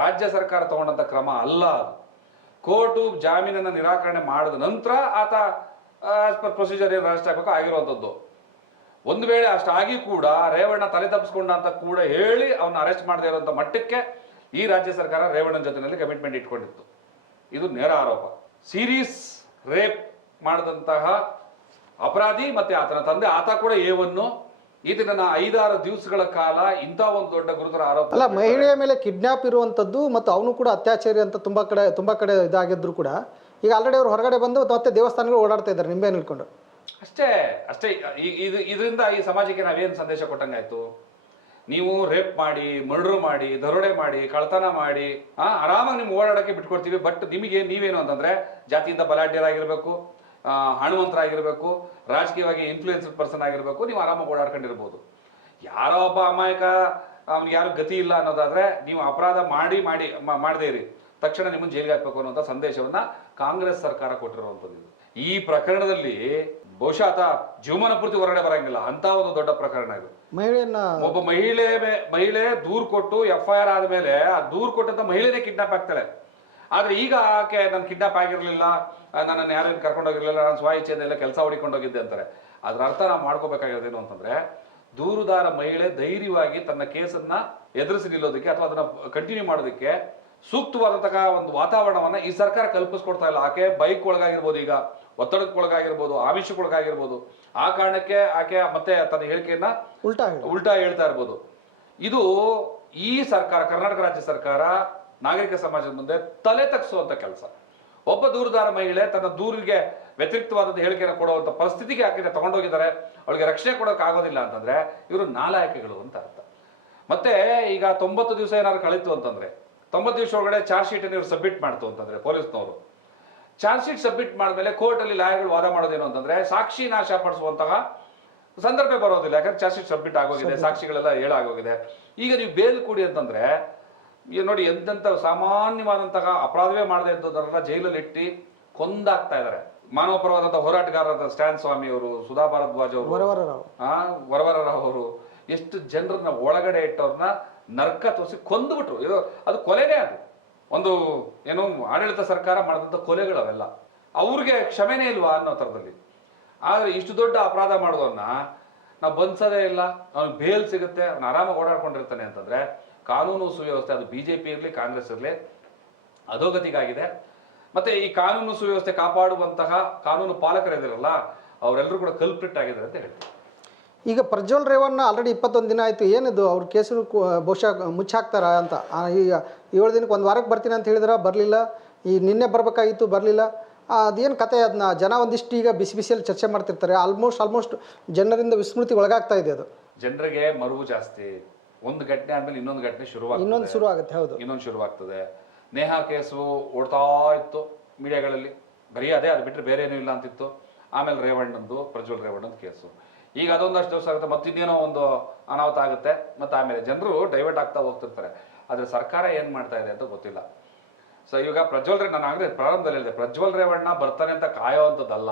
ರಾಜ್ಯ ಸರ್ಕಾರ ತಗೊಂಡಂತ ಕ್ರಮ ಅಲ್ಲ ಕೋರ್ಟು ಜಾಮೀನನ್ನ ನಿರಾಕರಣೆ ಮಾಡಿದ ನಂತರ ಆತ ಆಸ್ ಪರ್ ಪ್ರೊಸೀಜರ್ ಏನು ಅರೆಸ್ಟ್ ಆಗಬೇಕು ಆಗಿರುವಂಥದ್ದು. ಒಂದು ವೇಳೆ ಅಷ್ಟಾಗಿ ಕೂಡ ರೇವಣ್ಣ ತಲೆ ತಪ್ಪಿಸ್ಕೊಂಡ ಅಂತ ಕೂಡ ಹೇಳಿ ಅವನ್ನ ಅರೆಸ್ಟ್ ಮಾಡದೇ ಇರುವಂತ ಮಟ್ಟಕ್ಕೆ ಈ ರಾಜ್ಯ ಸರ್ಕಾರ ರೇವಣ್ಣನ ಜೊತೆನಲ್ಲಿ ಕಮಿಟ್ಮೆಂಟ್ ಇಟ್ಕೊಂಡಿತ್ತು. ಇದು ನೇರ ಆರೋಪ. ಸೀರೀಸ್ ರೇಪ್ ಮಾಡಿದಂತಹ ಅಪರಾಧಿ ಮತ್ತೆ ಆತನ ತಂದೆ ಆತ ಕೂಡ ಏವನ್ನು ಈತನ ಐದಾರು ದಿವಸಗಳ ಕಾಲ ಇಂಥ ಒಂದು ದೊಡ್ಡ ಗುರುತರ ಆರೋಪ ಅಲ್ಲ ಮಹಿಳೆಯ ಮೇಲೆ ಕಿಡ್ನಾಪ್ ಇರುವಂಥದ್ದು ಮತ್ತು ಅವನು ಕೂಡ ಅತ್ಯಾಚಾರಿ ಅಂತ ತುಂಬ ಕಡೆ ತುಂಬ ಕಡೆ ಇದಾಗಿದ್ರು ಕೂಡ ಈಗ ಆಲ್ರೆಡಿ ಅವರು ಹೊರಗಡೆ ಬಂದು ಮತ್ತೆ ದೇವಸ್ಥಾನಗಳು ಓಡಾಡ್ತಾ ಇದ್ದಾರೆ ನಿಂಬೆ ನಿಲ್ಕೊಂಡು ಅಷ್ಟೇ ಅಷ್ಟೇ ಇದು ಇದರಿಂದ ಈ ಸಮಾಜಕ್ಕೆ ನಾವೇನು ಸಂದೇಶ ಕೊಟ್ಟಂಗಾಯ್ತು? ನೀವು ರೇಪ್ ಮಾಡಿ ಮರ್ಡರ್ ಮಾಡಿ, ದರೋಡೆ ಮಾಡಿ ಕಳ್ತನ ಮಾಡಿ, ಆ, ಆರಾಮಾಗಿ ನಿಮ್ಗೆ ಓಡಾಡಕ್ಕೆ ಬಿಟ್ಕೊಡ್ತೀವಿ. ಬಟ್ ನಿಮಗೆ ನೀವೇನು ಅಂತಂದ್ರೆ ಜಾತಿಯಿಂದ ಬಲಾಢ್ಯರಾಗಿರ್ಬೇಕು ಹಣವಂತರಾಗಿರ್ಬೇಕು, ರಾಜಕೀಯವಾಗಿ ಇನ್ಫ್ಲೂಯೆನ್ಸ್ಡ್ ಪರ್ಸನ್ ಆಗಿರಬೇಕು, ನೀವು ಆರಾಮಾಗಿ ಓಡಾಡ್ಕೊಂಡಿರ್ಬೋದು. ಯಾರೋ ಒಬ್ಬ ಅಮಾಯಕ, ಅವ್ನಿಗೆ ಯಾರು ಗತಿ ಇಲ್ಲ ಅನ್ನೋದಾದ್ರೆ ನೀವು ಅಪರಾಧ ಮಾಡಿ ಮಾಡಿ ಮಾಡದೇ ಇರಿ. ತಕ್ಷಣ ನಿಮ್ಮನ್ನು ಜೈಲಿಗೆ ಹಾಕಬೇಕು ಅನ್ನೋಂಥ ಸಂದೇಶವನ್ನ ಕಾಂಗ್ರೆಸ್ ಸರ್ಕಾರ ಕೊಟ್ಟಿರುವಂಥದ್ದು. ಈ ಪ್ರಕರಣದಲ್ಲಿ ಬಹುಶಃ ಆತ ಜೀವಮಾನ ಪೂರ್ತಿ ಹೊರಗಡೆ ಬರಂಗಿಲ್ಲ. ಅಂತ ಒಂದು ದೊಡ್ಡ ಪ್ರಕರಣ ಇದು. ಮಹಿಳೆಯನ್ನ ಒಬ್ಬ ಮಹಿಳೆ ಮಹಿಳೆ ದೂರ್ ಕೊಟ್ಟು ಎಫ್ ಐ ಆರ್ ಆದ್ಮೇಲೆ ಆ ದೂರ್ ಕೊಟ್ಟಂತ ಮಹಿಳೆನೇ ಕಿಡ್ನಾಪ್ ಆಗ್ತಾಳೆ. ಆದ್ರೆ ಈಗ ಆಕೆ ನಾನು ಕಿಡ್ನಾಪ್ ಆಗಿರ್ಲಿಲ್ಲ ಆ, ನನ್ನನ್ನು ಯಾರು ಕರ್ಕೊಂಡು ಹೋಗಿರ್ಲಿಲ್ಲ ನಾನು ಸ್ವ ಇಚ್ಛೆಯಿಂದ ಕೆಲಸ ಹೊಡಿಕೊಂಡು ಹೋಗಿದ್ದೆ ಅಂತಾರೆ. ಅದ್ರ ಅರ್ಥ ನಾವು ಮಾಡ್ಕೋಬೇಕಾಗಿರೋದೇನು ಅಂತಂದ್ರೆ ದೂರುದಾರ ಮಹಿಳೆ ಧೈರ್ಯವಾಗಿ ತನ್ನ ಕೇಸನ್ನ ಎದುರಿಸಿ ನಿಲ್ಲೋದಕ್ಕೆ ಅಥವಾ ಅದನ್ನ ಕಂಟಿನ್ಯೂ ಮಾಡೋದಕ್ಕೆ ಸೂಕ್ತವಾದಂತಹ ಒಂದು ವಾತಾವರಣವನ್ನ ಈ ಸರ್ಕಾರ ಕಲ್ಪಿಸ್ಕೊಡ್ತಾ ಇಲ್ಲ. ಆಕೆ ಬೈಕ್ ಒಳಗಾಗಿರ್ಬೋದು ಈಗ ಒತ್ತಡಕ್ಕೊಳಗಾಗಿರ್ಬೋದು ಆಮಿಷಕ್ಕೊಳಗಾಗಿರ್ಬೋದು ಆ ಕಾರಣಕ್ಕೆ ಆಕೆ ಮತ್ತೆ ತನ್ನ ಹೇಳಿಕೆಯನ್ನ ಉಲ್ಟಾ ಉಲ್ಟಾ ಹೇಳ್ತಾ ಇರ್ಬೋದು. ಇದು ಈ ಸರ್ಕಾರ ಕರ್ನಾಟಕ ರಾಜ್ಯ ಸರ್ಕಾರ ನಾಗರಿಕ ಸಮಾಜದ ಮುಂದೆ ತಲೆ ತಗ್ಸುವಂತ ಕೆಲಸ. ಒಬ್ಬ ದೂರದಾರ ಮಹಿಳೆ ತನ್ನ ದೂರಿಗೆ ವ್ಯತಿರಿಕ್ತವಾದಂಥ ಹೇಳಿಕೆಯನ್ನು ಕೊಡುವಂತ ಪರಿಸ್ಥಿತಿಗೆ ಆಕೆ ತಗೊಂಡೋಗಿದ್ದಾರೆ. ಅವಳಿಗೆ ರಕ್ಷಣೆ ಕೊಡೋಕೆ ಆಗೋದಿಲ್ಲ ಅಂತಂದ್ರೆ ಇವರು ನಾಲಾಯಕಗಳು ಅಂತ ಅರ್ಥ. ಮತ್ತೆ ಈಗ ತೊಂಬತ್ತು ದಿವಸ ಏನಾದ್ರು ಕಳೀತು ಅಂತಂದ್ರೆ ತೊಂಬತ್ತು ದಿವಸ ಒಳಗಡೆ ಚಾರ್ಜ್ ಶೀಟ್ ಇವ್ರು ಸಬ್ಮಿಟ್ ಮಾಡ್ತು ಅಂತಂದ್ರೆ ಪೊಲೀಸ್ನವರು. ಚಾರ್ಜ್ ಶೀಟ್ ಸಬ್ಮಿಟ್ ಮಾಡಿದ್ಮೇಲೆ ಕೋರ್ಟಲ್ಲಿ ಲಾಯರ್ಗಳು ವಾದ ಮಾಡೋದೇನು ಅಂತಂದ್ರೆ ಸಾಕ್ಷಿ ನಾಶ ಪಡಿಸುವಂತಹ ಸಂದರ್ಭ ಬರೋದಿಲ್ಲ. ಯಾಕಂದ್ರೆ ಚಾರ್ಜ್ ಶೀಟ್ ಸಬ್ಮಿಟ್ ಆಗೋಗಿದೆ ಸಾಕ್ಷಿಗಳೆಲ್ಲ ಹೇಳಾಗೋಗಿದೆ ಈಗ ನೀವು ಬೇಲ್ ಕೊಡಿ ಅಂತಂದ್ರೆ ಈಗ ನೋಡಿ ಎಂತೆಂಥ ಸಾಮಾನ್ಯವಾದಂತಹ ಅಪರಾಧವೇ ಮಾಡದೆ ಇದ್ದದನ್ನೆಲ್ಲ ಜೈಲಲ್ಲಿ ಇಟ್ಟು ಕೊಂದಾಗ್ತಾ ಇದ್ದಾರೆ ಮಾನವ ಪರವಾದಂತಹ ಹೋರಾಟಗಾರರಾದ ಸ್ಟ್ಯಾನ್ ಸ್ವಾಮಿ ಅವರು ಸುಧಾ ಭಾರದ್ವಾಜ್ ಅವರು ವರವರ ರಾವ್ ಅವರು ಎಷ್ಟು ಜನರನ್ನ ಒಳಗಡೆ ಇಟ್ಟವ್ರನ್ನ ನರ್ಕ ತೋರಿಸಿ ಕೊಂದುಬಿಟ್ರು. ಇದು ಅದು ಕೊಲೆನೇ ಅದು. ಒಂದು ಏನೋ ಆಡಳಿತ ಸರ್ಕಾರ ಮಾಡಿದಂಥ ಕೊಲೆಗಳು ಅವೆಲ್ಲ ಅವ್ರಿಗೆ ಕ್ಷಮೆನೇ ಇಲ್ವಾ ಅನ್ನೋ ಥರದಲ್ಲಿ. ಆದರೆ ಇಷ್ಟು ದೊಡ್ಡ ಅಪರಾಧ ಮಾಡೋದನ್ನ ನಾವು ಬಂಧಿಸೋದೇ ಇಲ್ಲ. ಅವ್ನಿಗೆ ಬೇಲ್ ಸಿಗುತ್ತೆ, ಅವ್ನು ಆರಾಮಾಗಿ ಓಡಾಡ್ಕೊಂಡಿರ್ತಾನೆ ಅಂತಂದರೆ ಕಾನೂನು ಸುವ್ಯವಸ್ಥೆ, ಅದು ಬಿ ಜೆ ಪಿ ಇರಲಿ, ಕಾಂಗ್ರೆಸ್ ಇರಲಿ, ಅಧೋಗತಿಗಾಗಿದೆ. ಮತ್ತು ಈ ಕಾನೂನು ಸುವ್ಯವಸ್ಥೆ ಕಾಪಾಡುವಂತಹ ಕಾನೂನು ಪಾಲಕರಿದಿರಲ್ಲ ಅವರೆಲ್ಲರೂ ಕೂಡ ಕಲ್ಪ್ರಿಟ್ ಆಗಿದ್ದಾರೆ ಅಂತ ಹೇಳ್ತೀನಿ. ಈಗ ಪ್ರಜ್ವಲ್ ರೇವಣ್ಣ ಆಲ್ರೆಡಿ ಇಪ್ಪತ್ತೊಂದು ದಿನ ಆಯಿತು ಏನಿದು ಅವ್ರ ಕೇಸು ಬಹುಶಃ ಮುಚ್ಚಾಕ್ತಾರ ಅಂತ. ಈಗ ಏಳು ದಿನಕ್ಕೆ ಒಂದು ವಾರಕ್ಕೆ ಬರ್ತೀನಿ ಅಂತ ಹೇಳಿದ್ರೆ ಬರಲಿಲ್ಲ. ಈ ನಿನ್ನೆ ಬರಬೇಕಾಗಿತ್ತು ಬರಲಿಲ್ಲ. ಅದೇನು ಕತೆ ಅದನ್ನ ಜನ ಒಂದಿಷ್ಟು ಈಗ ಬಿಸಿ ಬಿಸಿಯಲ್ಲಿ ಚರ್ಚೆ ಮಾಡ್ತಿರ್ತಾರೆ. ಆಲ್ಮೋಸ್ಟ್ ಆಲ್ಮೋಸ್ಟ್ ಜನರಿಂದ ವಿಸ್ಮೃತಿ ಒಳಗಾಗ್ತಾ ಇದೆ ಅದು. ಜನರಿಗೆ ಮರುವು ಜಾಸ್ತಿ. ಒಂದು ಘಟನೆ ಆದ್ಮೇಲೆ ಇನ್ನೊಂದು ಘಟನೆ ಶುರುವಾಗ ಇನ್ನೊಂದು ಶುರು ಆಗುತ್ತೆ ಹೌದು. ಇನ್ನೊಂದು ಶುರುವಾಗ್ತದೆ. ನೇಹಾ ಕೇಸು ಓಡ್ತಾ ಇತ್ತು ಮೀಡಿಯಾಗಳಲ್ಲಿ. ಬರೀ ಅದೇ ಅದು ಬಿಟ್ಟರೆ ಬೇರೆ ಏನೂ ಇಲ್ಲ ಅಂತಿತ್ತು. ಆಮೇಲೆ ರೇವಣ್ಣಂದು ಪ್ರಜ್ವಲ್ ರೇವಣ್ಣಂದು ಕೇಸು. ಈಗ ಅದೊಂದಷ್ಟು ದಿವಸ ಆಗುತ್ತೆ ಮತ್ತೆ ಇನ್ನೇನೋ ಒಂದು ಅನಾಹುತ ಆಗುತ್ತೆ. ಮತ್ತೆ ಆಮೇಲೆ ಜನರು ಡೈವರ್ಟ್ ಆಗ್ತಾ ಹೋಗ್ತಿರ್ತಾರೆ. ಆದರೆ ಸರ್ಕಾರ ಏನು ಮಾಡ್ತಾ ಇದೆ ಅಂತ ಗೊತ್ತಿಲ್ಲ. ಸೊ ಇವಾಗ ಪ್ರಜ್ವಲ್ ರೇ ನಾನು ಆಗಲೇ ಪ್ರಾರಂಭದಲ್ಲಿ ಹೇಳಿದೆ ಪ್ರಜ್ವಲ್ ರೇವಣ್ಣ ಬರ್ತಾನೆ ಅಂತ ಕಾಯೋವಂಥದ್ದಲ್ಲ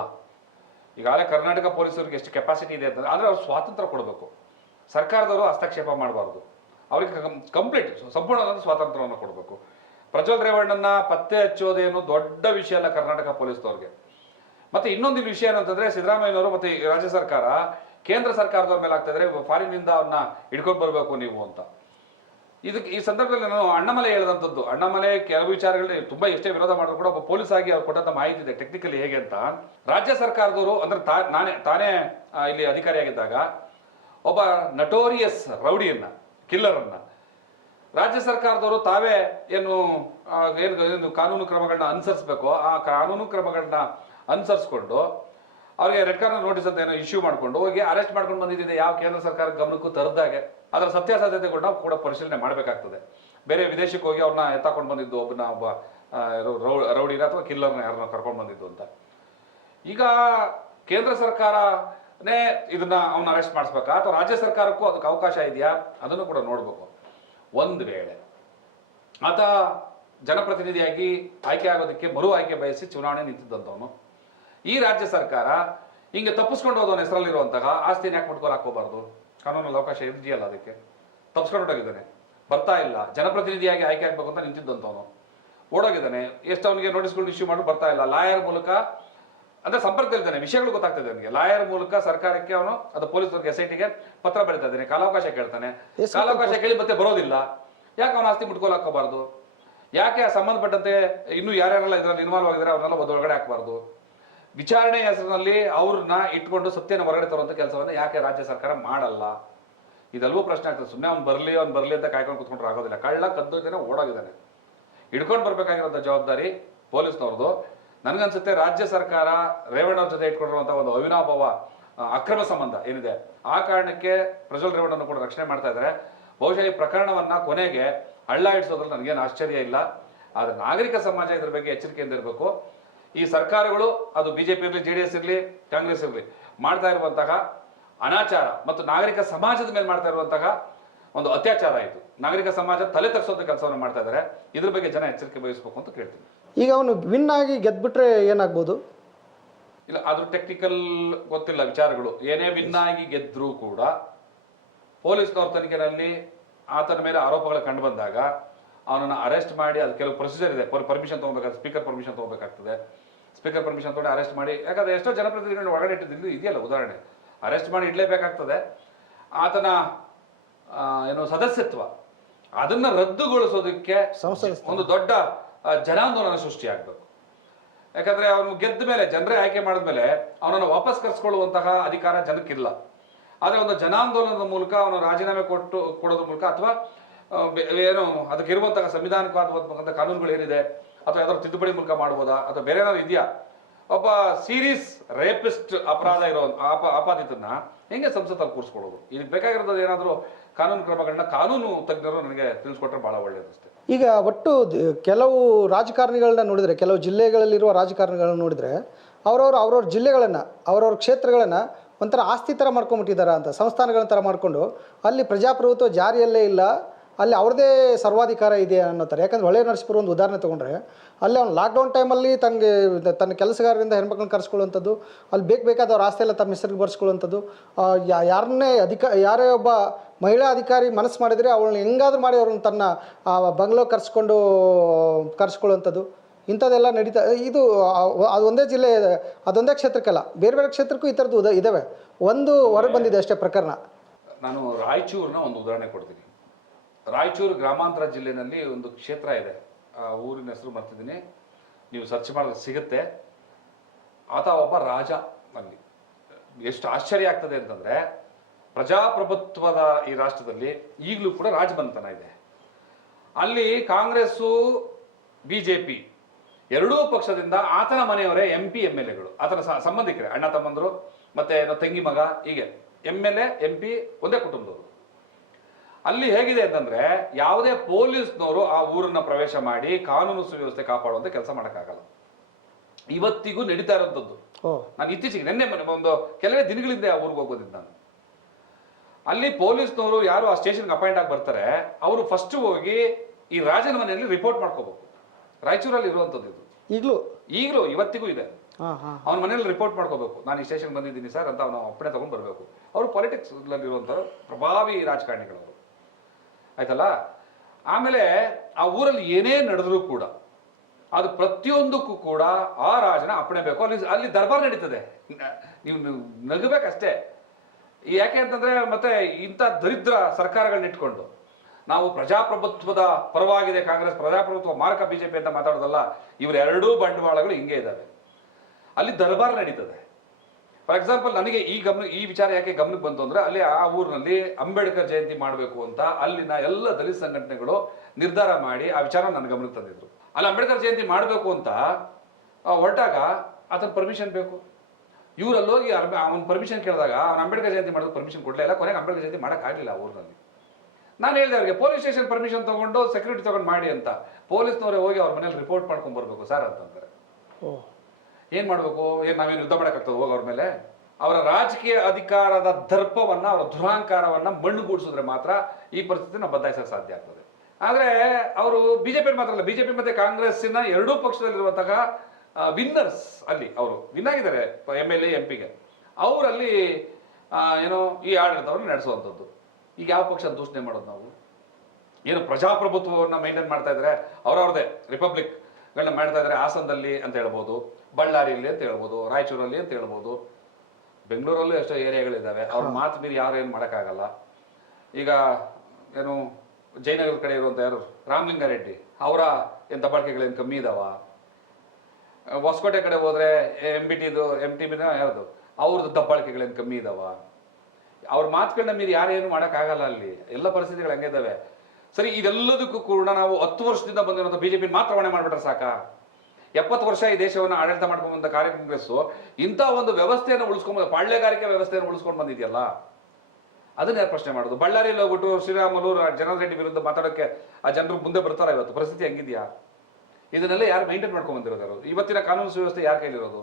ಈಗಾಗಲೇ ಕರ್ನಾಟಕ ಪೊಲೀಸರಿಗೆ ಎಷ್ಟು ಕೆಪಾಸಿಟಿ ಇದೆ ಅಂತಂದರೆ ಆದರೆ ಅವ್ರು ಸ್ವಾತಂತ್ರ್ಯ ಕೊಡಬೇಕು. ಸರ್ಕಾರದವರು ಹಸ್ತಕ್ಷೇಪ ಮಾಡಬಾರ್ದು. ಅವ್ರಿಗೆ ಕಂಪ್ಲೀಟ್ ಸಂಪೂರ್ಣವಾದ ಸ್ವಾತಂತ್ರ್ಯವನ್ನು ಕೊಡಬೇಕು. ಪ್ರಜ್ವಲ್ ರೇವಣ್ಣನ ಪತ್ತೆ ಹಚ್ಚೋದೇನು ದೊಡ್ಡ ವಿಷಯ ಅಲ್ಲ ಕರ್ನಾಟಕ ಪೊಲೀಸ್ದವ್ರಿಗೆ. ಮತ್ತೆ ಇನ್ನೊಂದು ವಿಷಯ ಏನಂತಂದ್ರೆ ಸಿದ್ದರಾಮಯ್ಯನವರು ಮತ್ತೆ ರಾಜ್ಯ ಸರ್ಕಾರ ಕೇಂದ್ರ ಸರ್ಕಾರದವ್ರ ಮೇಲೆ ಆಗ್ತಾ ಇದ್ರೆ ಫಾರಿನ್ನಿಂದ ಅವನ್ನ ಹಿಡ್ಕೊಂಡು ಬರಬೇಕು ನೀವು ಅಂತ. ಇದಕ್ಕೆ ಈ ಸಂದರ್ಭದಲ್ಲಿ ನಾನು ಅಣ್ಣಮಲೆ ಹೇಳಿದಂಥದ್ದು. ಅಣ್ಣಮಲೆ ಕೆಲವು ವಿಚಾರಗಳಲ್ಲಿ ತುಂಬಾ ಎಷ್ಟೇ ವಿರೋಧ ಮಾಡಿದ್ರು ಕೂಡ ಒಬ್ಬ ಪೊಲೀಸ್ ಆಗಿ ಅವ್ರು ಕೊಟ್ಟಂತ ಮಾಹಿತಿ ಇದೆ ಟೆಕ್ನಿಕಲಿ ಹೇಗೆ ಅಂತ. ರಾಜ್ಯ ಸರ್ಕಾರದವರು ಅಂದ್ರೆ ತಾ, ನಾನೇ, ತಾನೇ ಇಲ್ಲಿ ಅಧಿಕಾರಿಯಾಗಿದ್ದಾಗ ಒಬ್ಬ ನಟೋರಿಯಸ್ ರೌಡಿಯನ್ನ ಕಿಲ್ಲರನ್ನ ರಾಜ್ಯ ಸರ್ಕಾರದವರು ತಾವೇ ಏನು ಏನು ಕಾನೂನು ಕ್ರಮಗಳನ್ನ ಅನುಸರಿಸಬೇಕು. ಆ ಕಾನೂನು ಕ್ರಮಗಳನ್ನ ಅನುಸರಿಸ್ಕೊಂಡು ಅವ್ರಿಗೆ ರೆಡ್ ಕಾರ್ನರ್ ನೋಟಿಸ್ ಅಂತ ಏನೋ ಇಶ್ಯೂ ಮಾಡ್ಕೊಂಡು ಹೋಗಿ ಅರೆಸ್ಟ್ ಮಾಡ್ಕೊಂಡು ಬಂದಿದ್ದಿದೆ. ಯಾವ ಕೇಂದ್ರ ಸರ್ಕಾರ ಗಮನಕ್ಕೂ ತರದಾಗೆ ಅದರ ಸತ್ಯಾಸಾಧ್ಯತೆ ಕೂಡ ಪರಿಶೀಲನೆ ಮಾಡಬೇಕಾಗ್ತದೆ. ಬೇರೆ ವಿದೇಶಕ್ಕೆ ಹೋಗಿ ಅವ್ರನ್ನ ಎತ್ತಾಕೊಂಡು ಬಂದಿದ್ದು ಒಬ್ಬನ ಒಬ್ಬ ರೌಡಿನ ಅಥವಾ ಕಿಲ್ಲರ್ನ ಯಾರನ್ನ ಕರ್ಕೊಂಡು ಬಂದಿದ್ದು ಅಂತ. ಈಗ ಕೇಂದ್ರ ಸರ್ಕಾರನೇ ಇದನ್ನ ಅವನ್ನ ಅರೆಸ್ಟ್ ಮಾಡಿಸ್ಬೇಕಾ? ಅಥವಾ ರಾಜ್ಯ ಸರ್ಕಾರಕ್ಕೂ ಅದಕ್ಕೆ ಅವಕಾಶ ಇದೆಯಾ? ಅದನ್ನು ಕೂಡ ನೋಡ್ಬೇಕು. ಒಂದು ವೇಳೆ ಆತ ಜನಪ್ರತಿನಿಧಿಯಾಗಿ ಆಯ್ಕೆ ಆಗೋದಕ್ಕೆ ಮರು ಆಯ್ಕೆ ಬಯಸಿ ಚುನಾವಣೆ ನಿಂತಿದ್ದಂಥವನು ಈ ರಾಜ್ಯ ಸರ್ಕಾರ ಹಿಂಗೆ ತಪ್ಪಿಸ್ಕೊಂಡು ಹೋದವನ ಹೆಸರಲ್ಲಿರುವಂತಹ ಆಸ್ತಿನ ಯಾಕೆ ಮುಟ್ಕೊಂಡು ಹಾಕೋಬಾರ್ದು ಕಾನೂನಲ್ಲಿ ಅವಕಾಶ ಇದೆಯಲ್ಲ ಅದಕ್ಕೆ. ತಪ್ಪಿಸ್ಕೊಂಡು ಹೋಗಿದ್ದಾನೆ. ಬರ್ತಾ ಇಲ್ಲ. ಜನಪ್ರತಿನಿಧಿಯಾಗಿ ಆಯ್ಕೆ ಆಗ್ಬೇಕು ಅಂತ ನಿಂತಿದ್ದಂಥವನು. ಓಡೋಗಿದ್ದಾನೆ. ಎಷ್ಟು ಅವನಿಗೆ ನೋಟಿಸ್ಗಳು ಇಶ್ಯೂ ಮಾಡಿ ಬರ್ತಾ ಇಲ್ಲ. ಲಾಯರ್ ಮೂಲಕ ಅಂದ್ರೆ ಸಂಪರ್ಕದಲ್ಲಿದ್ದಾನೆ ವಿಷಯಗಳು ಗೊತ್ತಾಗ್ತದೆ ಅವನಿಗೆ. ಲಾಯರ್ ಮೂಲಕ ಸರ್ಕಾರಕ್ಕೆ ಅವನು ಅದು ಪೊಲೀಸರಿಗೆ ಎಸ್ ಐ ಟಿಗೆ ಪತ್ರ ಬರೀತಾ ಇದ್ದಾನೆ. ಕಾಲಾವಕಾಶ ಕೇಳ್ತಾನೆ. ಕಾಲಾವಕಾಶ ಕೇಳಿ ಮತ್ತೆ ಬರೋದಿಲ್ಲ. ಯಾಕೆ ಅವನ ಆಸ್ತಿ ಮುಟ್ಕೋಲ್ ಹಾಕೋಬಾರ್ದು ಯಾಕೆ ಆ ಸಂಬಂಧಪಟ್ಟಂತೆ ಇನ್ನು ಯಾರ್ಯಾರೆಲ್ಲ ಇದರಲ್ಲಿ ಇನ್ವಾಲ್ವ್ ಆಗಿದ್ದಾರೆ ಅವ್ರನ್ನೆಲ್ಲ ಒಳಗಡೆ ಹಾಕಬಾರ್ದು? ವಿಚಾರಣೆ ಹೆಸರಿನಲ್ಲಿ ಅವ್ರನ್ನ ಇಟ್ಕೊಂಡು ಸತ್ಯನ ಹೊರಗಡೆ ತರುವಂಥ ಕೆಲಸವನ್ನು ಯಾಕೆ ರಾಜ್ಯ ಸರ್ಕಾರ ಮಾಡಲ್ಲ? ಇದೆಲ್ಲವೂ ಪ್ರಶ್ನೆ ಆಗ್ತದೆ. ಸುಮ್ಮನೆ ಅವ್ನು ಬರಲಿ ಅವ್ನು ಬರಲಿ ಅಂತ ಕಾಯ್ಕೊಂಡು ಕುತ್ಕೊಂಡ್ರೆ ಆಗೋದಿಲ್ಲ. ಕಳ್ಳ ಕದ್ದೋಗಿದ್ದಾನೆ ಓಡೋಗಿದ್ದಾನೆ ಹಿಡ್ಕೊಂಡು ಬರ್ಬೇಕಾಗಿರೋಂಥ ಜವಾಬ್ದಾರಿ ಪೊಲೀಸ್ನವ್ರದ್ದು. ನನಗನ್ಸುತ್ತೆ ರಾಜ್ಯ ಸರ್ಕಾರ ರೇವಣ್ಣ ಅವ್ರ ಜೊತೆ ಇಟ್ಕೊಂಡಿರುವಂಥ ಒಂದು ಅವಿನಾಭಾವ ಅಕ್ರಮ ಸಂಬಂಧ ಏನಿದೆ, ಆ ಕಾರಣಕ್ಕೆ ಪ್ರಜ್ವಲ್ ರೇವಣ್ಣನ ಕೂಡ ರಕ್ಷಣೆ ಮಾಡ್ತಾ ಇದ್ದಾರೆ. ಬಹುಶಃ ಈ ಪ್ರಕರಣವನ್ನ ಕೊನೆಗೆ ಹಳ್ಳ ಇಡಿಸೋದ್ರಲ್ಲಿ ನನಗೇನು ಆಶ್ಚರ್ಯ ಇಲ್ಲ. ಆದರೆ ನಾಗರಿಕ ಸಮಾಜ ಇದ್ರ ಬಗ್ಗೆ ಎಚ್ಚರಿಕೆಯಿಂದ ಇರಬೇಕು. ಈ ಸರ್ಕಾರಗಳು ಅದು ಬಿಜೆಪಿ ಇರಲಿ ಜೆ ಡಿ ಎಸ್ ಇರಲಿ ಕಾಂಗ್ರೆಸ್ ಇರಲಿ ಮಾಡ್ತಾ ಇರುವಂತಹ ಅನಾಚಾರ ಮತ್ತು ನಾಗರಿಕ ಸಮಾಜದ ಮೇಲೆ ಮಾಡ್ತಾ ಇರುವಂತಹ ಒಂದು ಅತ್ಯಾಚಾರ ಇದು ನಾಗರಿಕ ಸಮಾಜ ತಲೆ ತಗ್ಸೋದ ಕೆಲಸವನ್ನು ಮಾಡ್ತಾ ಇದ್ದಾರೆ. ಇದ್ರ ಬಗ್ಗೆ ಜನ ಎಚ್ಚರಿಕೆ ವಹಿಸಬೇಕು ಅಂತ ಕೇಳ್ತೀನಿ. ಈಗ ಅವನು ವಿನ್ ಆಗಿ ಗೆದ್ಬಿಟ್ರೆ ಏನಾಗ್ಬೋದು? ಇಲ್ಲ ಅದ್ರ ಟೆಕ್ನಿಕಲ್ ಗೊತ್ತಿಲ್ಲ ವಿಚಾರಗಳು. ಏನೇ ಭಿನ್ನಾಗಿ ಗೆದ್ರೂ ಕೂಡ ಪೊಲೀಸ್ನವ್ರ ತನಿಖೆನಲ್ಲಿ ಆತನ ಮೇಲೆ ಆರೋಪಗಳು ಕಂಡು ಬಂದಾಗ ಅವನನ್ನು ಅರೆಸ್ಟ್ ಮಾಡಿ ಅದು ಕೆಲವು ಪ್ರೊಸೀಜರ್ ಇದೆ. ಪರ್ಮಿಷನ್ ತೊಗೊಬೇಕಾಗ್ತದೆ ಸ್ಪೀಕರ್ ಪರ್ಮಿಷನ್ ತೊಗೋಬೇಕಾಗ್ತದೆ. ಸ್ಪೀಕರ್ ಪರ್ಮಿಷನ್ ತೊಗೊಂಡು ಅರೆಸ್ಟ್ ಮಾಡಿ. ಯಾಕಂದ್ರೆ ಎಷ್ಟೋ ಜನಪ್ರತಿನಿಧಿಗಳು ಒಳಗಡೆ ಇಟ್ಟಿದ್ದು ಇದೆಯಲ್ಲ ಉದಾಹರಣೆ. ಅರೆಸ್ಟ್ ಮಾಡಿ ಇಡಲೇಬೇಕಾಗ್ತದೆ. ಆತನ ಏನು ಸದಸ್ಯತ್ವ ಅದನ್ನ ರದ್ದುಗೊಳಿಸೋದಕ್ಕೆ ಒಂದು ದೊಡ್ಡ ಜನಾಂದೋಲನ ಸೃಷ್ಟಿಯಾಗಬೇಕು. ಯಾಕಂದ್ರೆ ಅವನು ಗೆದ್ದ ಮೇಲೆ ಜನರೇ ಆಯ್ಕೆ ಮಾಡಿದ್ಮೇಲೆ ಅವನನ್ನು ವಾಪಸ್ ಕರೆಸ್ಕೊಳ್ಳುವಂತಹ ಅಧಿಕಾರ ಜನಕ್ಕಿಲ್ಲ. ಆದ್ರೆ ಒಂದು ಜನಾಂದೋಲನದ ಮೂಲಕ ಅವನು ರಾಜೀನಾಮೆ ಕೊಟ್ಟು ಕೊಡೋದ್ರ ಮೂಲಕ ಅಥವಾ ಏನು ಅದಕ್ಕೆ ಇರುವಂತಹ ಸಂವಿಧಾನಿಕವಾದ ಕಾನೂನುಗಳು ಏನಿದೆ ಅಥವಾ ಯಾವ್ದಾದ್ರು ತಿದ್ದುಪಡಿ ಮೂಲಕ ಮಾಡ್ಬೋದಾ, ಅಥವಾ ಬೇರೆ ಏನಾದ್ರು ಇದೆಯಾ? ಒಬ್ಬ ಸೀರೀಸ್ ರೇಪಿಸ್ಟ್ ಅಪರಾಧ ಇರೋ ಅಪ ಅಪಾದಿತನ್ನ ಹೆಂಗೆ ಸಂಸತ್ತಲ್ಲಿ ಕೂರಿಸ್ಕೊಳ್ಳೋದು? ಇದಕ್ಕೆ ಬೇಕಾಗಿರೋದು ಏನಾದರೂ ಕಾನೂನು ಕ್ರಮಗಳನ್ನ ಕಾನೂನು ತಜ್ಞರು ನನಗೆ ತಿಳಿಸ್ಕೊಟ್ರೆ ಭಾಳ ಒಳ್ಳೆಯದಷ್ಟೇ ಈಗ ಒಟ್ಟು ಕೆಲವು ರಾಜಕಾರಣಿಗಳನ್ನ ನೋಡಿದರೆ, ಕೆಲವು ಜಿಲ್ಲೆಗಳಲ್ಲಿರುವ ರಾಜಕಾರಣಿಗಳನ್ನ ನೋಡಿದರೆ, ಅವರವರು ಅವ್ರವ್ರ ಜಿಲ್ಲೆಗಳನ್ನು, ಅವ್ರವ್ರ ಕ್ಷೇತ್ರಗಳನ್ನು ಒಂಥರ ಆಸ್ತಿ ಥರ ಮಾಡ್ಕೊಂಬಿಟ್ಟಿದ್ದಾರೆ ಅಂತ ಸಂಸ್ಥಾನಗಳ ಥರ ಮಾಡಿಕೊಂಡು, ಅಲ್ಲಿ ಪ್ರಜಾಪ್ರಭುತ್ವ ಜಾರಿಯಲ್ಲೇ ಇಲ್ಲ ಅಲ್ಲಿ ಅವ್ರದ್ದೇ ಸರ್ವಾಧಿಕಾರ ಇದೆ ಅನ್ನೋತಾರೆ ಯಾಕಂದ್ರೆ ಹೊಳೆ ನರಸೀಪುರ ಒಂದು ಉದಾಹರಣೆ ತೊಗೊಂಡ್ರೆ, ಅಲ್ಲಿ ಅವ್ನು ಲಾಕ್ಡೌನ್ ಟೈಮಲ್ಲಿ ತನಗೆ ತನ್ನ ಕೆಲಸಗಾರರಿಂದ ಹೆಣ್ಮಕ್ಳನ್ನ ಕರೆಸ್ಕೊಳ್ಳುವಂಥದ್ದು, ಅಲ್ಲಿ ಬೇಕು ಬೇಕಾದವ್ರ ಆಸ್ತಿ ಎಲ್ಲ ತಮ್ಮ ಹೆಸರಿಗೆ ಬರ್ಸ್ಕೊಳ್ಳುವಂಥದ್ದು ಯಾರನ್ನೇ ಅಧಿಕ, ಯಾರೇ ಒಬ್ಬ ಮಹಿಳಾ ಅಧಿಕಾರಿ ಮನಸ್ಸು ಮಾಡಿದರೆ ಅವಳನ್ನ ಹೆಂಗಾದ್ರೂ ಮಾಡಿ ಅವ್ರನ್ನ ತನ್ನ ಬಂಗ್ಲೋ ಕರ್ಸ್ಕೊಂಡು, ಕರ್ಸ್ಕೊಳ್ಳುವಂಥದ್ದು, ಇಂಥದ್ದೆಲ್ಲ ನಡೀತಾ, ಇದು ಅದೊಂದೇ ಜಿಲ್ಲೆ, ಅದೊಂದೇ ಕ್ಷೇತ್ರಕ್ಕಲ್ಲ, ಬೇರೆ ಬೇರೆ ಕ್ಷೇತ್ರಕ್ಕೂ ಈ ಥರದ್ದು ಇದಾವೆ. ಒಂದು ಹೊರಗೆ ಬಂದಿದೆ ಅಷ್ಟೇ ಪ್ರಕರಣ. ನಾನು ರಾಯಚೂರಿನ ಒಂದು ಉದಾಹರಣೆ ಕೊಡ್ತೀನಿ. ರಾಯಚೂರು ಗ್ರಾಮಾಂತರ ಜಿಲ್ಲೆನಲ್ಲಿ ಒಂದು ಕ್ಷೇತ್ರ ಇದೆ. ಆ ಊರಿನ ಹೆಸರು ಮಾಡ್ತಿದ್ದೀನಿ ನೀವು ಸರ್ಚ್ ಮಾಡಿದ್ರೆ ಸಿಗುತ್ತೆ. ಆತ ಒಬ್ಬ ರಾಜ ಅಲ್ಲಿ. ಎಷ್ಟು ಆಶ್ಚರ್ಯ ಆಗ್ತದೆ ಅಂತಂದ್ರೆ, ಪ್ರಜಾಪ್ರಭುತ್ವದ ಈ ರಾಷ್ಟ್ರದಲ್ಲಿ ಈಗಲೂ ಕೂಡ ರಾಜಬಂಧನ ಇದೆ. ಅಲ್ಲಿ ಕಾಂಗ್ರೆಸ್ಸು, ಬಿಜೆಪಿ ಎರಡೂ ಪಕ್ಷದಿಂದ ಆತನ ಮನೆಯವರೇ ಎಂ ಪಿ ಎಂ ಎಲ್ ಎಗಳು ಆತನ ಸಂಬಂಧಿಕರೇ, ಅಣ್ಣ, ತಮ್ಮಂದರು, ಮತ್ತೆ ತಂಗಿ ಮಗ, ಹೀಗೆ. M L A M P ಒಂದೇ ಕುಟುಂಬದವರು. ಅಲ್ಲಿ ಹೇಗಿದೆ ಅಂತಂದ್ರೆ ಯಾವುದೇ ಪೊಲೀಸ್ನವರು ಆ ಊರನ್ನ ಪ್ರವೇಶ ಮಾಡಿ ಕಾನೂನು ಸುವ್ಯವಸ್ಥೆ ಕಾಪಾಡುವಂತ ಕೆಲಸ ಮಾಡಕ್ಕಾಗಲ್ಲ. ಇವತ್ತಿಗೂ ನಡೀತಾ ಇರೋಂಥದ್ದು. ನಾನು ಇತ್ತೀಚೆಗೆ ನಿನ್ನೆ ಮೊನ್ನೆ ಒಂದು ಕೆಲವೇ ದಿನಗಳಿಂದ ಆ ಊರಿಗೆ ಹೋಗೋದಿದ್ದು ನಾನು. ಅಲ್ಲಿ ಪೊಲೀಸ್ನವರು ಯಾರು ಆ ಸ್ಟೇಷನ್ಗೆ ಅಪಾಯಿಂಟ್ ಆಗಿ ಬರ್ತಾರೆ ಅವರು ಫಸ್ಟ್ ಹೋಗಿ ಈ ರಾಜನ ಮನೆಯಲ್ಲಿ ರಿಪೋರ್ಟ್ ಮಾಡ್ಕೋಬೇಕು. ರಾಯಚೂರಲ್ಲಿ ಇರುವಂಥದ್ದು ಇದು. ಈಗಲೂ? ಈಗಲೂ ಇವತ್ತಿಗೂ ಇದೆ. ಅವ್ನ ಮನೆಯಲ್ಲಿ ರಿಪೋರ್ಟ್ ಮಾಡ್ಕೋಬೇಕು. ನಾನು ಈ ಸ್ಟೇಷನ್ ಬಂದಿದ್ದೀನಿ ಸರ್ ಅಂತ ಅವನು ಅಪ್ಪಣೆ ತಗೊಂಡು ಬರಬೇಕು. ಅವರು ಪಾಲಿಟಿಕ್ಸ್ ಇರುವಂಥವ್ರು ಪ್ರಭಾವಿ ರಾಜಕಾರಣಿಗಳವರು. ಆಯ್ತಲ್ಲ? ಆಮೇಲೆ ಆ ಊರಲ್ಲಿ ಏನೇ ನಡೆದರೂ ಕೂಡ, ಅದು ಪ್ರತಿಯೊಂದಕ್ಕೂ ಕೂಡ ಆ ರಾಜನ ಅಪ್ಪಣೆ ಬೇಕು. ಅಲ್ಲಿ ಅಲ್ಲಿ ದರ್ಬಾರ್ ನಡೀತದೆ. ನೀವು ನಗಬೇಕಷ್ಟೇ. ಯಾಕೆ ಅಂತಂದ್ರೆ ಮತ್ತೆ ಇಂಥ ದರಿದ್ರ ಸರ್ಕಾರಗಳನ್ನ ಇಟ್ಕೊಂಡು, ನಾವು ಪ್ರಜಾಪ್ರಭುತ್ವದ ಪರವಾಗಿದೆ ಕಾಂಗ್ರೆಸ್, ಪ್ರಜಾಪ್ರಭುತ್ವ ಮಾರಕ ಬಿಜೆಪಿ ಅಂತ ಮಾತಾಡೋದಲ್ಲ, ಇವರೆರಡೂ ಬಂಡವಾಳಗಳು ಹಿಂಗೆ ಇದ್ದಾವೆ ಅಲ್ಲಿ ದರ್ಬಾರ್ ನಡೀತದೆ. ಫಾರ್ ಎಕ್ಸಾಂಪಲ್ ನನಗೆ ಈ ಗಮನ, ಈ ವಿಚಾರ ಯಾಕೆ ಗಮನಕ್ಕೆ ಬಂತು ಅಂದ್ರೆ ಅಲ್ಲಿ ಆ ಊರಿನಲ್ಲಿ ಅಂಬೇಡ್ಕರ್ ಜಯಂತಿ ಮಾಡಬೇಕು ಅಂತ ಅಲ್ಲಿನ ಎಲ್ಲ ದಲಿತ ಸಂಘಟನೆಗಳು ನಿರ್ಧಾರ ಮಾಡಿ ಆ ವಿಚಾರ ನನ್ನ ಗಮನಕ್ಕೆ ತಂದಿದ್ರು. ಅಲ್ಲಿ ಅಂಬೇಡ್ಕರ್ ಜಯಂತಿ ಮಾಡಬೇಕು ಅಂತ ಹೊರಟಾಗ ಆತನ ಪರ್ಮಿಷನ್ ಬೇಕು. ಇವರಲ್ಲಿ ಹೋಗಿ ಅವನ ಪರ್ಮಿಷನ್ ಕೇಳಿದಾಗ, ಅವ್ನು ಅಂಬೇಡ್ಕರ್ ಜಯಂತಿ ಮಾಡೋದು ಪರ್ಮಿಷನ್ ಕೊಡಲೇ ಇಲ್ಲ, ಕೊನೆಗೆ ಅಂಬೇಡ್ಕರ್ ಜಯಂತಿ ಮಾಡೋಕ್ಕಾಗಲಿಲ್ಲ ಊರಿನಲ್ಲಿ. ನಾನು ಹೇಳಿದೆ ಅವ್ರಿಗೆ ಪೊಲೀಸ್ ಸ್ಟೇಷನ್ ಪರ್ಮಿಷನ್ ತಗೊಂಡು ಸೆಕ್ಯೂರಿಟಿ ತಗೊಂಡು ಮಾಡಿ ಅಂತ. ಪೊಲೀಸ್ನವರೇ ಹೋಗಿ ಅವ್ರ ಮನೇಲಿ ರಿಪೋರ್ಟ್ ಮಾಡ್ಕೊಂಡ್ ಬರಬೇಕು ಸರ್ ಅಂತಂತಾರೆ ಏನ್ ಮಾಡ್ಬೇಕು? ಏನ್ ನಾವೇನು ಯುದ್ಧ ಮಾಡಕ್ಕಾಗ್ತದೆ ಹೋಗ ಅವ್ರ ಮೇಲೆ? ಅವರ ರಾಜಕೀಯ ಅಧಿಕಾರದ ದರ್ಪವನ್ನ, ಅವರ ದುರಹಂಕಾರವನ್ನ ಮಣ್ಣುಗೂಡಿಸಿದ್ರೆ ಮಾತ್ರ ಈ ಪರಿಸ್ಥಿತಿನ ಬದಲಾಯಿಸಕ್ಕೆ ಸಾಧ್ಯ ಆಗ್ತದೆ. ಆದ್ರೆ ಅವರು ಬಿಜೆಪಿ ಮಾತ್ರ ಅಲ್ಲ, ಬಿಜೆಪಿ ಮತ್ತೆ ಕಾಂಗ್ರೆಸ್ಸಿನ ಎರಡೂ ಪಕ್ಷದಲ್ಲಿರುವಂತಹ ವಿನ್ನರ್ಸ್ ಅಲ್ಲಿ ಅವರು, ವಿನ್ ಆಗಿದ್ದಾರೆ, ಎಂ ಎಲ್ ಎ, ಎಂ ಪಿಗೆ. ಅವರಲ್ಲಿ ಏನೋ ಈ ಆಡಳಿತವನ್ನು ನಡೆಸುವಂಥದ್ದು ಈಗ ಯಾವ ಪಕ್ಷ ದೂಷಣೆ ಮಾಡೋದು ನಾವು? ಏನು ಪ್ರಜಾಪ್ರಭುತ್ವವನ್ನು ಮೈಂಟೈನ್ ಮಾಡ್ತಾ ಇದ್ದಾರೆ ಅವ್ರವ್ರದೇ ರಿಪಬ್ಲಿಕ್ಗಳನ್ನ ಮಾಡ್ತಾ ಇದ್ದಾರೆ ಹಾಸನದಲ್ಲಿ ಅಂತ ಹೇಳ್ಬೋದು. ಬಳ್ಳಾರಿಯಲ್ಲಿ ಅಂತ ಹೇಳ್ಬೋದು ರಾಯಚೂರಲ್ಲಿ ಅಂತ ಹೇಳ್ಬೋದು ಬೆಂಗಳೂರಲ್ಲೂ ಎಷ್ಟೋ ಏರಿಯಾಗಳಿದ್ದಾವೆ. ಅವ್ರ ಮಾತು ಮೀರಿ ಯಾರು ಏನು ಮಾಡೋಕ್ಕಾಗಲ್ಲ. ಈಗ ಏನು ಜಯನಗರ ಕಡೆ ಇರುವಂಥ ಯಾರು? ರಾಮಲಿಂಗಾರೆಡ್ಡಿ. ಅವರ ಏನು ದಬ್ಬಾಳಿಕೆಗಳೇನು ಕಮ್ಮಿ ಇದಾವ? ಹೊಸಕೋಟೆ ಕಡೆ ಹೋದ್ರೆ ಎಂ ಬಿ ಟಿದು ಎಂ ಟಿ ಬಿನ ಯಾರ್ದು? ಅವ್ರದ್ದು ದಬ್ಬಾಳಿಕೆಗಳೇನು ಕಮ್ಮಿ ಇದಾವ? ಅವ್ರ ಮಾತುಗಳನ್ನ ಮೀರಿ ಯಾರೇನು ಮಾಡೋಕ್ಕಾಗಲ್ಲ ಅಲ್ಲಿ. ಎಲ್ಲ ಪರಿಸ್ಥಿತಿಗಳು ಹಂಗೆ ಇದ್ದಾವೆ ಸರಿ ಇದೆಲ್ಲದಕ್ಕೂ ಕೂಡ ನಾವು ಹತ್ತು ವರ್ಷದಿಂದ ಬಂದಿರುವಂಥ ಬಿಜೆಪಿ ಮಾತ್ರ ಹೊಣೆ ಮಾಡಿಬಿಟ್ರೆ ಸಾಕಾ? ಎಪ್ಪತ್ತು ವರ್ಷ ಈ ದೇಶವನ್ನು ಆಡಳಿತ ಮಾಡ್ಕೊಂಡು ಬಂದ ಕಾರ್ಯ ಕಾಂಗ್ರೆಸ್ ಇಂಥ ಒಂದು ವ್ಯವಸ್ಥೆಯನ್ನು ಉಳಿಸ್ಕೊಂಡು ಪಾಳ್ಯಗಾರಿಕೆ ವ್ಯವಸ್ಥೆಯನ್ನು ಉಳಿಸ್ಕೊಂಡು ಬಂದಿದೆಯಲ್ಲ? ಅದನ್ನ ಯಾರು ಪ್ರಶ್ನೆ ಮಾಡೋದು? ಬಳ್ಳಾರಿಯಲ್ಲಿ ಹೋಗ್ಬಿಟ್ಟು ಶ್ರೀರಾಮುಲು ಜನರಲ್ ರೆಡ್ಡಿ ವಿರುದ್ಧ ಮಾತಾಡೋಕ್ಕೆ ಆ ಜನರು ಮುಂದೆ ಬರ್ತಾರ ಇವತ್ತು? ಪರಿಸ್ಥಿತಿ ಹೆಂಗಿದೆಯಾ? ಇದನ್ನೆಲ್ಲ ಯಾರು ಮೈಂಟೈನ್ ಮಾಡ್ಕೊಂಡು ಬಂದಿರೋದು ಇವತ್ತಿನ ಕಾನೂನು ಸುವ್ಯವಸ್ಥೆ ಯಾರ ಕೈಲಿರೋದು?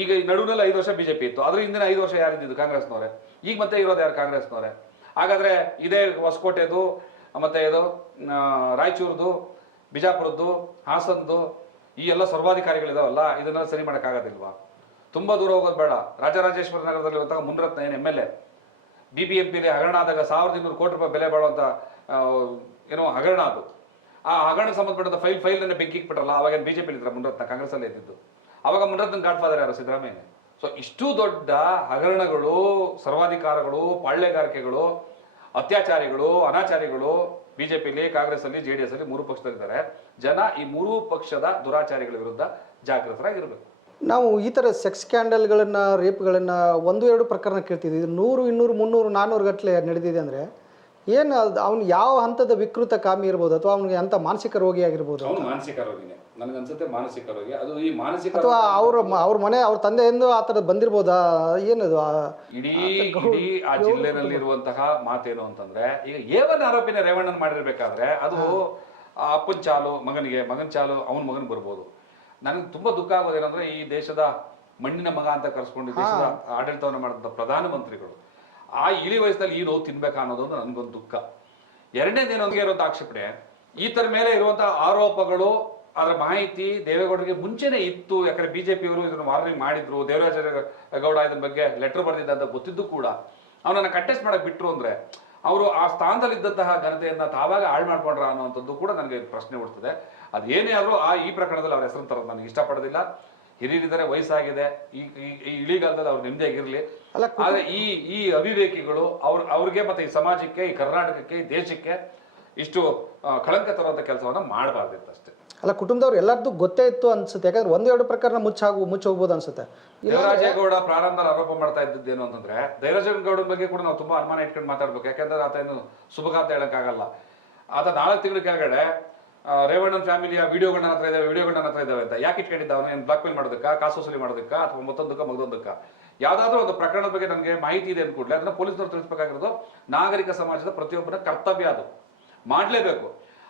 ಈಗ ನಡುವಿನಲ್ಲಿ ಐದು ವರ್ಷ ಬಿಜೆಪಿ ಇತ್ತು. ಅದ್ರ ಹಿಂದಿನ ಐದು ವರ್ಷ ಯಾರಿದ್ದು ಕಾಂಗ್ರೆಸ್ನವರೇ. ಈಗ ಮತ್ತೆ ಇರೋದು ಯಾರು? ಕಾಂಗ್ರೆಸ್ನವರೇ. ಹಾಗಾದ್ರೆ ಇದೇ ಹೊಸಕೋಟೆದು, ಮತ್ತೆ ಇದು ರಾಯಚೂರ್ದು, ಬಿಜಾಪುರದ್ದು ಹಾಸನ್ದು ಈ ಎಲ್ಲ ಸರ್ವಾಧಿಕಾರಿಗಳಿದಾವಲ್ಲ ಇದನ್ನ ಸರಿ ಮಾಡೋಕ್ಕಾಗೋದಿಲ್ವಾ? ತುಂಬಾ ದೂರ ಹೋಗೋದು ಬೇಡ. ರಾಜರಾಜೇಶ್ವರ ನಗರದಲ್ಲಿ ಇರುವಂತಹ ಮುನ್ರತ್ನ ಏನು M L A? B B M ಪಿಲಿ ಹಗರಣ ಆದಾಗ ಸಾವಿರದ ಇನ್ನೂರು ಕೋಟಿ ರೂಪಾಯಿ ಬೆಲೆ ಬಾಳುವಂತ ಆ, ಏನೋ ಹಗರಣ ಅದು. ಆ ಹಗರಣ ಸಂಬಂಧಪಟ್ಟ ಫೈಲ್ ಫೈಲ್ ಅನ್ನ ಬೆಂಕಿ ಬಿಟ್ಟರಲ್ಲ ಅವಾಗ ಬಿಜೆಪಿ ಇದ್ರ ಮುನ್ರತ್ನ? ಕಾಂಗ್ರೆಸ್ ಅಲ್ಲಿ ಇದ್ದಿದ್ದು. ಅವಾಗ ಮುನ್ರತ್ನ ಗಾಡ್ ಫಾದರ್ ಯಾರು? ಸಿದ್ದರಾಮಯ್ಯ. ಸೊ ಇಷ್ಟು ದೊಡ್ಡ ಹಗರಣಗಳು ಸರ್ವಾಧಿಕಾರಗಳು ಪಾಳ್ಯಗಾರಿಕೆಗಳು ಅತ್ಯಾಚಾರಿಗಳು ಅನಾಚಾರಿಗಳು ಬಿಜೆಪಿಲಿ ಕಾಂಗ್ರೆಸ್ ಅಲ್ಲಿ ಜೆಡಿಎಸ್ ಅಲ್ಲಿ ಮೂರು ಪಕ್ಷದಲ್ಲಿದ್ದಾರೆ. ಜನ ಈ ಮೂರು ಪಕ್ಷದ ದುರಾಚಾರಿಗಳ ವಿರುದ್ಧ ಜಾಗೃತರಾಗಿರ್ಬೇಕು. ನಾವು ಈ ಥರ ಸೆಕ್ಸ್ ಸ್ಕ್ಯಾಂಡಲ್ಗಳನ್ನು ರೇಪ್ಗಳನ್ನು ಒಂದು ಎರಡು ಪ್ರಕರಣ ಕೇಳ್ತಿದ್ವಿ. ಇದು ನೂರು ಇನ್ನೂರು ಮುನ್ನೂರು ನಾನ್ನೂರು ಗಟ್ಟಲೆ ನಡೆದಿದೆ ಅಂದರೆ ಏನು ಅವ್ನು ಯಾವ ಹಂತದ ವಿಕೃತ ಕಾಮಿ ಇರ್ಬೋದು ಅಥವಾ ಅವನಿಗೆ ಅಂಥ ಮಾನಸಿಕ ರೋಗಿ ಆಗಿರ್ಬೋದು ಅವನು ಮಾನಸಿಕ ರೋಗಿನೇ. ನನಗನ್ಸುತ್ತೆ ಮಾನಸಿಕ ರೋಗಿ ಅದು ಈ ಮಾನಸಿಕ ಅಥವಾ ಅವ್ರ ಅವ್ರ ಮನೆ ಅವ್ರ ತಂದೆಯಿಂದ ಆ ಥರ ಬಂದಿರ್ಬೋದಾ? ಏನದು ಇಡೀ ಇಡೀ ಆ ಜಿಲ್ಲೆನಲ್ಲಿ ಇರುವಂತಹ ಮಾತೇನು ಅಂತಂದ್ರೆ ಈಗ ಏವನ್ ಆರೋಪಿನ ರೇವಣ್ಣನ್ ಮಾಡಿರ್ಬೇಕಾದ್ರೆ ಅದು ಆ ಅಪ್ಪನ್ ಚಾಲು ಮಗನಿಗೆ ಮಗನ್ ಚಾಲು ಅವನ ಮಗನ್ ಬರ್ಬೋದು. ನನಗೆ ತುಂಬಾ ದುಃಖ ಆಗೋದೇನಂದ್ರೆ ಈ ದೇಶದ ಮಣ್ಣಿನ ಮಗ ಅಂತ ಕರೆಸ್ಕೊಂಡು ದೇಶದ ಆಡಳಿತವನ್ನು ಮಾಡಿದಂಥ ಪ್ರಧಾನಮಂತ್ರಿಗಳು ಆ ಇಳಿ ವಯಸ್ಸಲ್ಲಿ ಈ ನೋವು ತಿನ್ಬೇಕಾ ಅಂದ್ರೆ ನನ್ಗೊಂದು ದುಃಖ. ಎರಡನೇದೇನೊಂದಿಗೆ ಇರುವಂತ ಆಕ್ಷೇಪಣೆ ಈ ತರ ಮೇಲೆ ಇರುವಂತಹ ಆರೋಪಗಳು ಅದರ ಮಾಹಿತಿ ದೇವೇಗೌಡರಿಗೆ ಮುಂಚೆನೆ ಇತ್ತು. ಯಾಕಂದ್ರೆ ಬಿಜೆಪಿಯವರು ಇದನ್ನು ವಾರ್ನಿಂಗ್ ಮಾಡಿದ್ರು. ದೇವರಾಜ ಗೌಡ ಇದನ್ನ ಬಗ್ಗೆ ಲೆಟರ್ ಬರೆದಿದ್ದ ಅಂತ ಗೊತ್ತಿದ್ದು ಕೂಡ. ಅವನನ್ನ ಕಂಟೆಸ್ಟ್ ಮಾಡಕ್ ಬಿಟ್ರು ಅಂದ್ರೆ ಅವರು ಆ ಸ್ಥಾನದಲ್ಲಿದ್ದಂತಹ ಘನತೆಯನ್ನ ತಾವಾಗ ಹಾಳು ಮಾಡ್ಕೊಂಡ್ರ ಅನ್ನುವಂಥದ್ದು ಕೂಡ ನನಗೆ ಪ್ರಶ್ನೆ ಹುಡ್ತದೆ ಅದೇನೇ ಆದ್ರೂ ಆ ಈ ಪ್ರಕರಣದಲ್ಲಿ ಅವ್ರ ಹೆಸರು ತರೋದು ನನಗೆ ಇಷ್ಟಪಡೋದಿಲ್ಲ. ಹಿರಿಯರಿದ್ದಾರೆ ವಯಸ್ಸಾಗಿದೆ. ಈ ಈ- ಇಳಿಗಾಲದಲ್ಲಿ ಅವ್ರು ನೆಮ್ಮದಿಯಾಗಿರ್ಲಿ. ಆದ್ರೆ ಈ ಈ ಅವಿವೇಕಿಗಳು ಅವ್ರ ಅವ್ರಿಗೆ ಮತ್ತೆ ಈ ಸಮಾಜಕ್ಕೆ ಈ ಕರ್ನಾಟಕಕ್ಕೆ ಈ ದೇಶಕ್ಕೆ ಇಷ್ಟು ಕಳಂಕ ತರುವಂತ ಕೆಲಸವನ್ನ ಮಾಡಬಾರ್ದಿತ್ತು ಅಷ್ಟೇ ಅಲ್ಲ, ಕುಟುಂಬದವ್ರು ಎಲ್ಲರದ್ದು ಗೊತ್ತೇ ಇತ್ತು ಅನ್ಸುತ್ತೆ. ಯಾಕಂದ್ರೆ ಒಂದೆರಡು ಪ್ರಕರಣ ಮುಚ್ಚ ಹೋಗ್ಬೋದು ಅನ್ಸುತ್ತೆ. ದೇವರಾಜೇಗೌಡ ಪ್ರಾರಂಭದಲ್ಲಿ ಆರೋಪ ಮಾಡ್ತಾ ಇದ್ದದ್ದೇನು ಅಂತಂದ್ರೆ ದೇವರಾಜೇಗೌಡ ಬಗ್ಗೆ ಕೂಡ ನಾವು ತುಂಬಾ ಅನುಮಾನ ಇಟ್ಕೊಂಡು ಮಾತಾಡ್ಬೇಕು. ಯಾಕಂದ್ರೆ ಆತ ಏನು ಶುಭಗಾತ ಹೇಳಕ್ಕಾಗಲ್ಲ. ಆತ ನಾಲ್ಕು ತಿಂಗಳ ಕೆಳಗಡೆ ರೇವಣ್ಣನ ಫ್ಯಾಮಿಲಿಯ ವಿಡಿಯೋಗಳನ್ನ ಹತ್ರ ಇದಾವೆ ವಿಡಿಯೋಗಳನ್ನ ಹತ್ರ ಇದಾವೆ ಅಂತ ಯಾಕೆ ಇಟ್ಕೊಂಡಿದ್ದ ಅವನು? ಏನು ಬ್ಲಾಕ್ ಮೇಲ್ ಮಾಡೋದಕ್ಕ, ಕಾಸು ವಸೂಲಿ ಮಾಡೋದಕ್ಕ, ಅಥವಾ ಮತ್ತೊಂದಕ್ಕ, ಮಗದೊಂದಕ್ಕ? ಯಾವುದಾದ್ರೂ ಒಂದು ಪ್ರಕರಣದ ಬಗ್ಗೆ ನನಗೆ ಮಾಹಿತಿ ಇದೆ ಅಂದ್ಕೂಡಲೇ ಅದನ್ನ ಪೊಲೀಸ್ನವ್ರು ತಿಳಿಸ್ಬೇಕಾಗಿರೋದು ನಾಗರಿಕ ಸಮಾಜದ ಪ್ರತಿಯೊಬ್ಬರ ಕರ್ತವ್ಯ ಅದು. ಮಾಡಲೇಬೇಕು.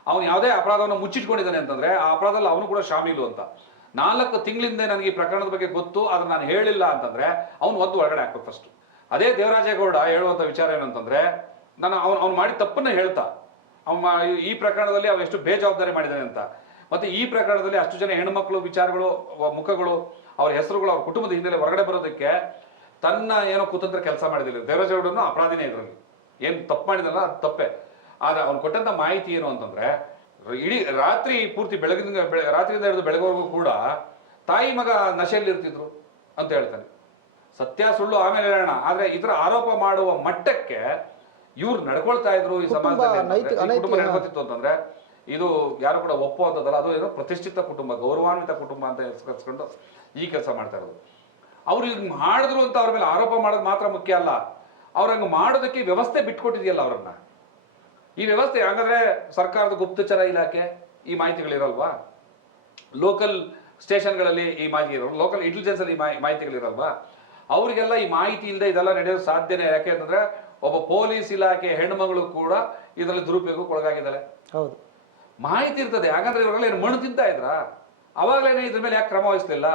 ಅವನು ಯಾವುದೇ ಅಪರಾಧವನ್ನು ಮುಚ್ಚಿಟ್ಕೊಂಡಿದ್ದಾನೆ ಅಂತಂದ್ರೆ ಆ ಅಪರಾಧದಲ್ಲಿ ಅವನು ಕೂಡ ಶಾಮೀಲು ಅಂತ. ನಾಲ್ಕು ತಿಂಗಳಿಂದ ನನಗೆ ಈ ಪ್ರಕರಣದ ಬಗ್ಗೆ ಗೊತ್ತು, ಆದ್ರೆ ನಾನು ಹೇಳಿಲ್ಲ ಅಂತಂದ್ರೆ ಅವನು ಒದ್ದು ಹೊರಗಡೆ ಹಾಕ್ಬೇಕು ಫಸ್ಟ್ ಅದೇ ದೇವರಾಜೇಗೌಡ ಹೇಳುವಂತ ವಿಚಾರ ಏನಂತಂದ್ರೆ, ನಾನು ಅವ್ನು ಅವ್ನು ಮಾಡಿದ ತಪ್ಪನ್ನ ಹೇಳ್ತಾ, ಅವ್ನು ಮಾ- ಈ ಪ್ರಕರಣದಲ್ಲಿ ಅವ ಎಷ್ಟು ಬೇಜವಾಬ್ದಾರಿ ಮಾಡಿದ್ದಾನೆ ಅಂತ. ಮತ್ತೆ ಈ ಪ್ರಕರಣದಲ್ಲಿ ಅಷ್ಟು ಜನ ಹೆಣ್ಮಕ್ಳು ವಿಚಾರಗಳು ಮುಖಗಳು, ಅವ್ರ ಹೆಸರುಗಳು ಅವ್ರ ಕುಟುಂಬದ ಹಿನ್ನೆಲೆ ಹೊರಗಡೆ ಬರೋದಕ್ಕೆ ತನ್ನ ಏನೋ ಕುತಂತ್ರ ಕೆಲಸ ಮಾಡಿದಿಲ್ಲ ದೇವರಾಜೇಗೌಡನು ಅಪರಾಧಿನೇ ಇದರಲ್ಲಿ. ಏನು ತಪ್ಪು ಮಾಡಿದಲ್ಲ ತಪ್ಪೇ. ಆದ್ರೆ ಅವ್ನು ಕೊಟ್ಟಂತ ಮಾಹಿತಿ ಏನು ಅಂತಂದ್ರೆ ಇಡೀ ರಾತ್ರಿ ಪೂರ್ತಿ ಬೆಳಗಿನ ಬೆಳ ರಾತ್ರಿಯಿಂದ ಹಿಡಿದು ಬೆಳಗುವರೆಗೂ ಕೂಡ ತಾಯಿ ಮಗ ನಶೆಯಲ್ಲಿ ಇರ್ತಿದ್ರು ಅಂತ ಹೇಳ್ತಾನೆ. ಸತ್ಯ ಸುಳ್ಳು ಆಮೇಲೆ ಹೇಳೋಣ. ಆದ್ರೆ ಇದರ ಆರೋಪ ಮಾಡುವ ಮಟ್ಟಕ್ಕೆ ಇವ್ರು ನಡ್ಕೊಳ್ತಾ ಇದ್ರು ಈ ಸಮಾಜದಲ್ಲಿ ಕುಟುಂಬ ನಡ್ಕೊತಿತ್ತು ಅಂತಂದ್ರೆ ಇದು ಯಾರು ಕೂಡ ಒಪ್ಪುವಂಥದ್ದಲ್ಲ ಅದು ಏನೋ ಪ್ರತಿಷ್ಠಿತ ಕುಟುಂಬ ಗೌರವಾನ್ವಿತ ಕುಟುಂಬ ಅಂತ ಹೆಸರಿಸ್ಕೊಂಡು ಈ ಕೆಲಸ ಮಾಡ್ತಾ ಇರೋದು. ಅವ್ರು ಈಗ ಮಾಡಿದ್ರು ಅಂತ ಅವ್ರ ಮೇಲೆ ಆರೋಪ ಮಾಡೋದು ಮಾತ್ರ ಮುಖ್ಯ ಅಲ್ಲ. ಅವ್ರ ಹಂಗೆ ಮಾಡೋದಕ್ಕೆ ವ್ಯವಸ್ಥೆ ಬಿಟ್ಕೊಟ್ಟಿದೆಯಲ್ಲ ಅವ್ರನ್ನ. ಈ ವ್ಯವಸ್ಥೆ ಹಂಗಾದ್ರೆ ಸರ್ಕಾರದ ಗುಪ್ತಚರ ಇಲಾಖೆ ಈ ಮಾಹಿತಿಗಳಿರಲ್ವಾ? ಲೋಕಲ್ ಸ್ಟೇಷನ್ಗಳಲ್ಲಿ ಈ ಮಾಹಿತಿ ಇರೋ ಲೋಕಲ್ ಇಂಟೆಲಿಜೆನ್ಸ್ ಅಲ್ಲಿ ಈ ಮಾಹಿತಿಗಳಿರಲ್ವಾ? ಅವರಿಗೆಲ್ಲ ಈ ಮಾಹಿತಿ ಇಲ್ಲದೆ ಇದೆಲ್ಲ ನಡೆಯೋದು ಸಾಧ್ಯನೇ ಯಾಕೆ ಅಂತಂದ್ರೆ ಒಬ್ಬ ಪೊಲೀಸ್ ಇಲಾಖೆ ಹೆಣ್ಮಗಳು ಕೂಡ ಇದರಲ್ಲಿ ದುರುಪಯೋಗಕ್ಕೆ ಒಳಗಾಗಿದ್ದಾಳೆ ಹೌದು. ಮಾಹಿತಿ ಇರ್ತದೆ. ಹಾಗಂದ್ರೆ ಇವರೆಲ್ಲ ಏನು ಮಣ್ಣು ತಿಂತಾ ಇದ್ರಾ? ಅವಾಗಲೇನೆ ಇದ್ರ ಮೇಲೆ ಯಾಕೆ ಕ್ರಮ ವಹಿಸ್ಲಿಲ್ಲ?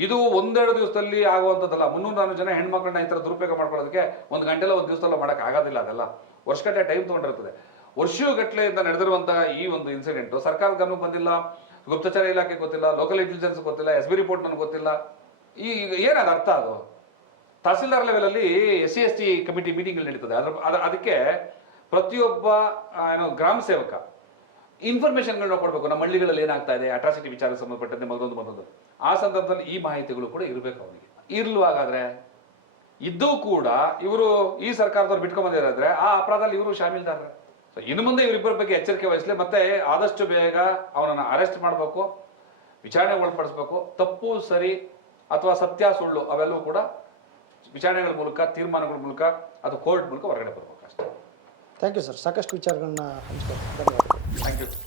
ಇದು ಒಂದೆರಡು ದಿವಸದಲ್ಲಿ ಆಗುವಂಥದ್ದಲ್ಲ. ಮುನ್ನೂರು ನಾಲ್ಕು ಜನ ಹೆಣ್ಮಕ್ಳನ್ನ ಈ ಥರ ದುರುಪಯೋಗ ಮಾಡ್ಕೊಳ್ಳೋದಕ್ಕೆ ಒಂದು ಗಂಟೆಲ್ಲ ಒಂದು ದಿವಸದಲ್ಲ ಮಾಡೋಕೆ ಆಗೋದಿಲ್ಲ ಅದೆಲ್ಲ. ವರ್ಷಗಟ್ಟಲೆ ಟೈಮ್ ತೊಗೊಂಡಿರ್ತದೆ. ವರ್ಷಗಟ್ಟಲೆಯಿಂದ ನಡೆದಿರುವಂತಹ ಈ ಒಂದು ಇನ್ಸಿಡೆಂಟ್ ಸರ್ಕಾರದ ಗಮನಕ್ಕೆ ಬಂದಿಲ್ಲ, ಗುಪ್ತಚರ ಇಲಾಖೆ ಗೊತ್ತಿಲ್ಲ ಲೋಕಲ್ ಇಂಟೆಲಿಜೆನ್ಸ್ ಗೊತ್ತಿಲ್ಲ ಎಸ್ ಬಿ ರಿಪೋರ್ಟ್ ನನಗೆ ಗೊತ್ತಿಲ್ಲ. ಈ ಏನದು ಅರ್ಥ ಅದು? ತಹಸೀಲ್ದಾರ್ ಲೆವೆಲಲ್ಲಿ S C S T committee meeting ನಡೀತದೆ. ಅದ್ರ, ಅದ- ಅದಕ್ಕೆ ಪ್ರತಿಯೊಬ್ಬ ಏನು ಗ್ರಾಮ ಸೇವಕ ಇನ್ಫಾರ್ಮೇಶನ್ಗಳನ್ನ ಕೊಡಬೇಕು. ನಮ್ಮ ಹಳ್ಳಿಗಳಲ್ಲಿ ಏನಾಗ್ತಾ ಇದೆ? ಅಟ್ರಾಸಿಟಿ ವಿಚಾರ ಸಂಬಂಧಪಟ್ಟಂತೆ ಮತ್ತೊಂದು ಮತ್ತೊಂದು ಆ ಸಂದರ್ಭದಲ್ಲಿ ಈ ಮಾಹಿತಿಗಳು ಕೂಡ ಇರಬೇಕು ಅವನಿಗೆ ಇರ್ಲುವಾಗಾದ್ರೆ, ಇದ್ದೂ ಕೂಡ ಇವರು ಈ ಸರ್ಕಾರದವ್ರು ಬಿಟ್ಕೊಂಡ್ ಬಂದಿರೋದ್ರೆ ಆ ಅಪರಾಧದಲ್ಲಿ ಇವರು ಶಾಮೀಲ್ದಾರ್ರೆ. ಸೊ ಇನ್ನು ಮುಂದೆ ಇವರಿಬ್ಬರ ಬಗ್ಗೆ ಎಚ್ಚರಿಕೆ ವಹಿಸಲಿ, ಮತ್ತೆ ಆದಷ್ಟು ಬೇಗ ಅವನನ್ನು ಅರೆಸ್ಟ್ ಮಾಡಬೇಕು, ವಿಚಾರಣೆ ಒಳಪಡಿಸ್ಬೇಕು. ತಪ್ಪು, ಸರಿ ಅಥವಾ ಸತ್ಯ, ಸುಳ್ಳು ಅವೆಲ್ಲವೂ ಕೂಡ ವಿಚಾರಣೆಗಳ ಮೂಲಕ, ತೀರ್ಮಾನಗಳ ಮೂಲಕ ಅಥವಾ ಕೋರ್ಟ್ ಮೂಲಕ ಹೊರಗಡೆ ಬರಬೇಕು ಅಷ್ಟೇ. ಥ್ಯಾಂಕ್ ಯು ಸರ್ ಸಾಕಷ್ಟು ವಿಚಾರಗಳನ್ನ ಹಂಚ್ಕೊಳ್ತೀನಿ ಧನ್ಯವಾದಗಳು.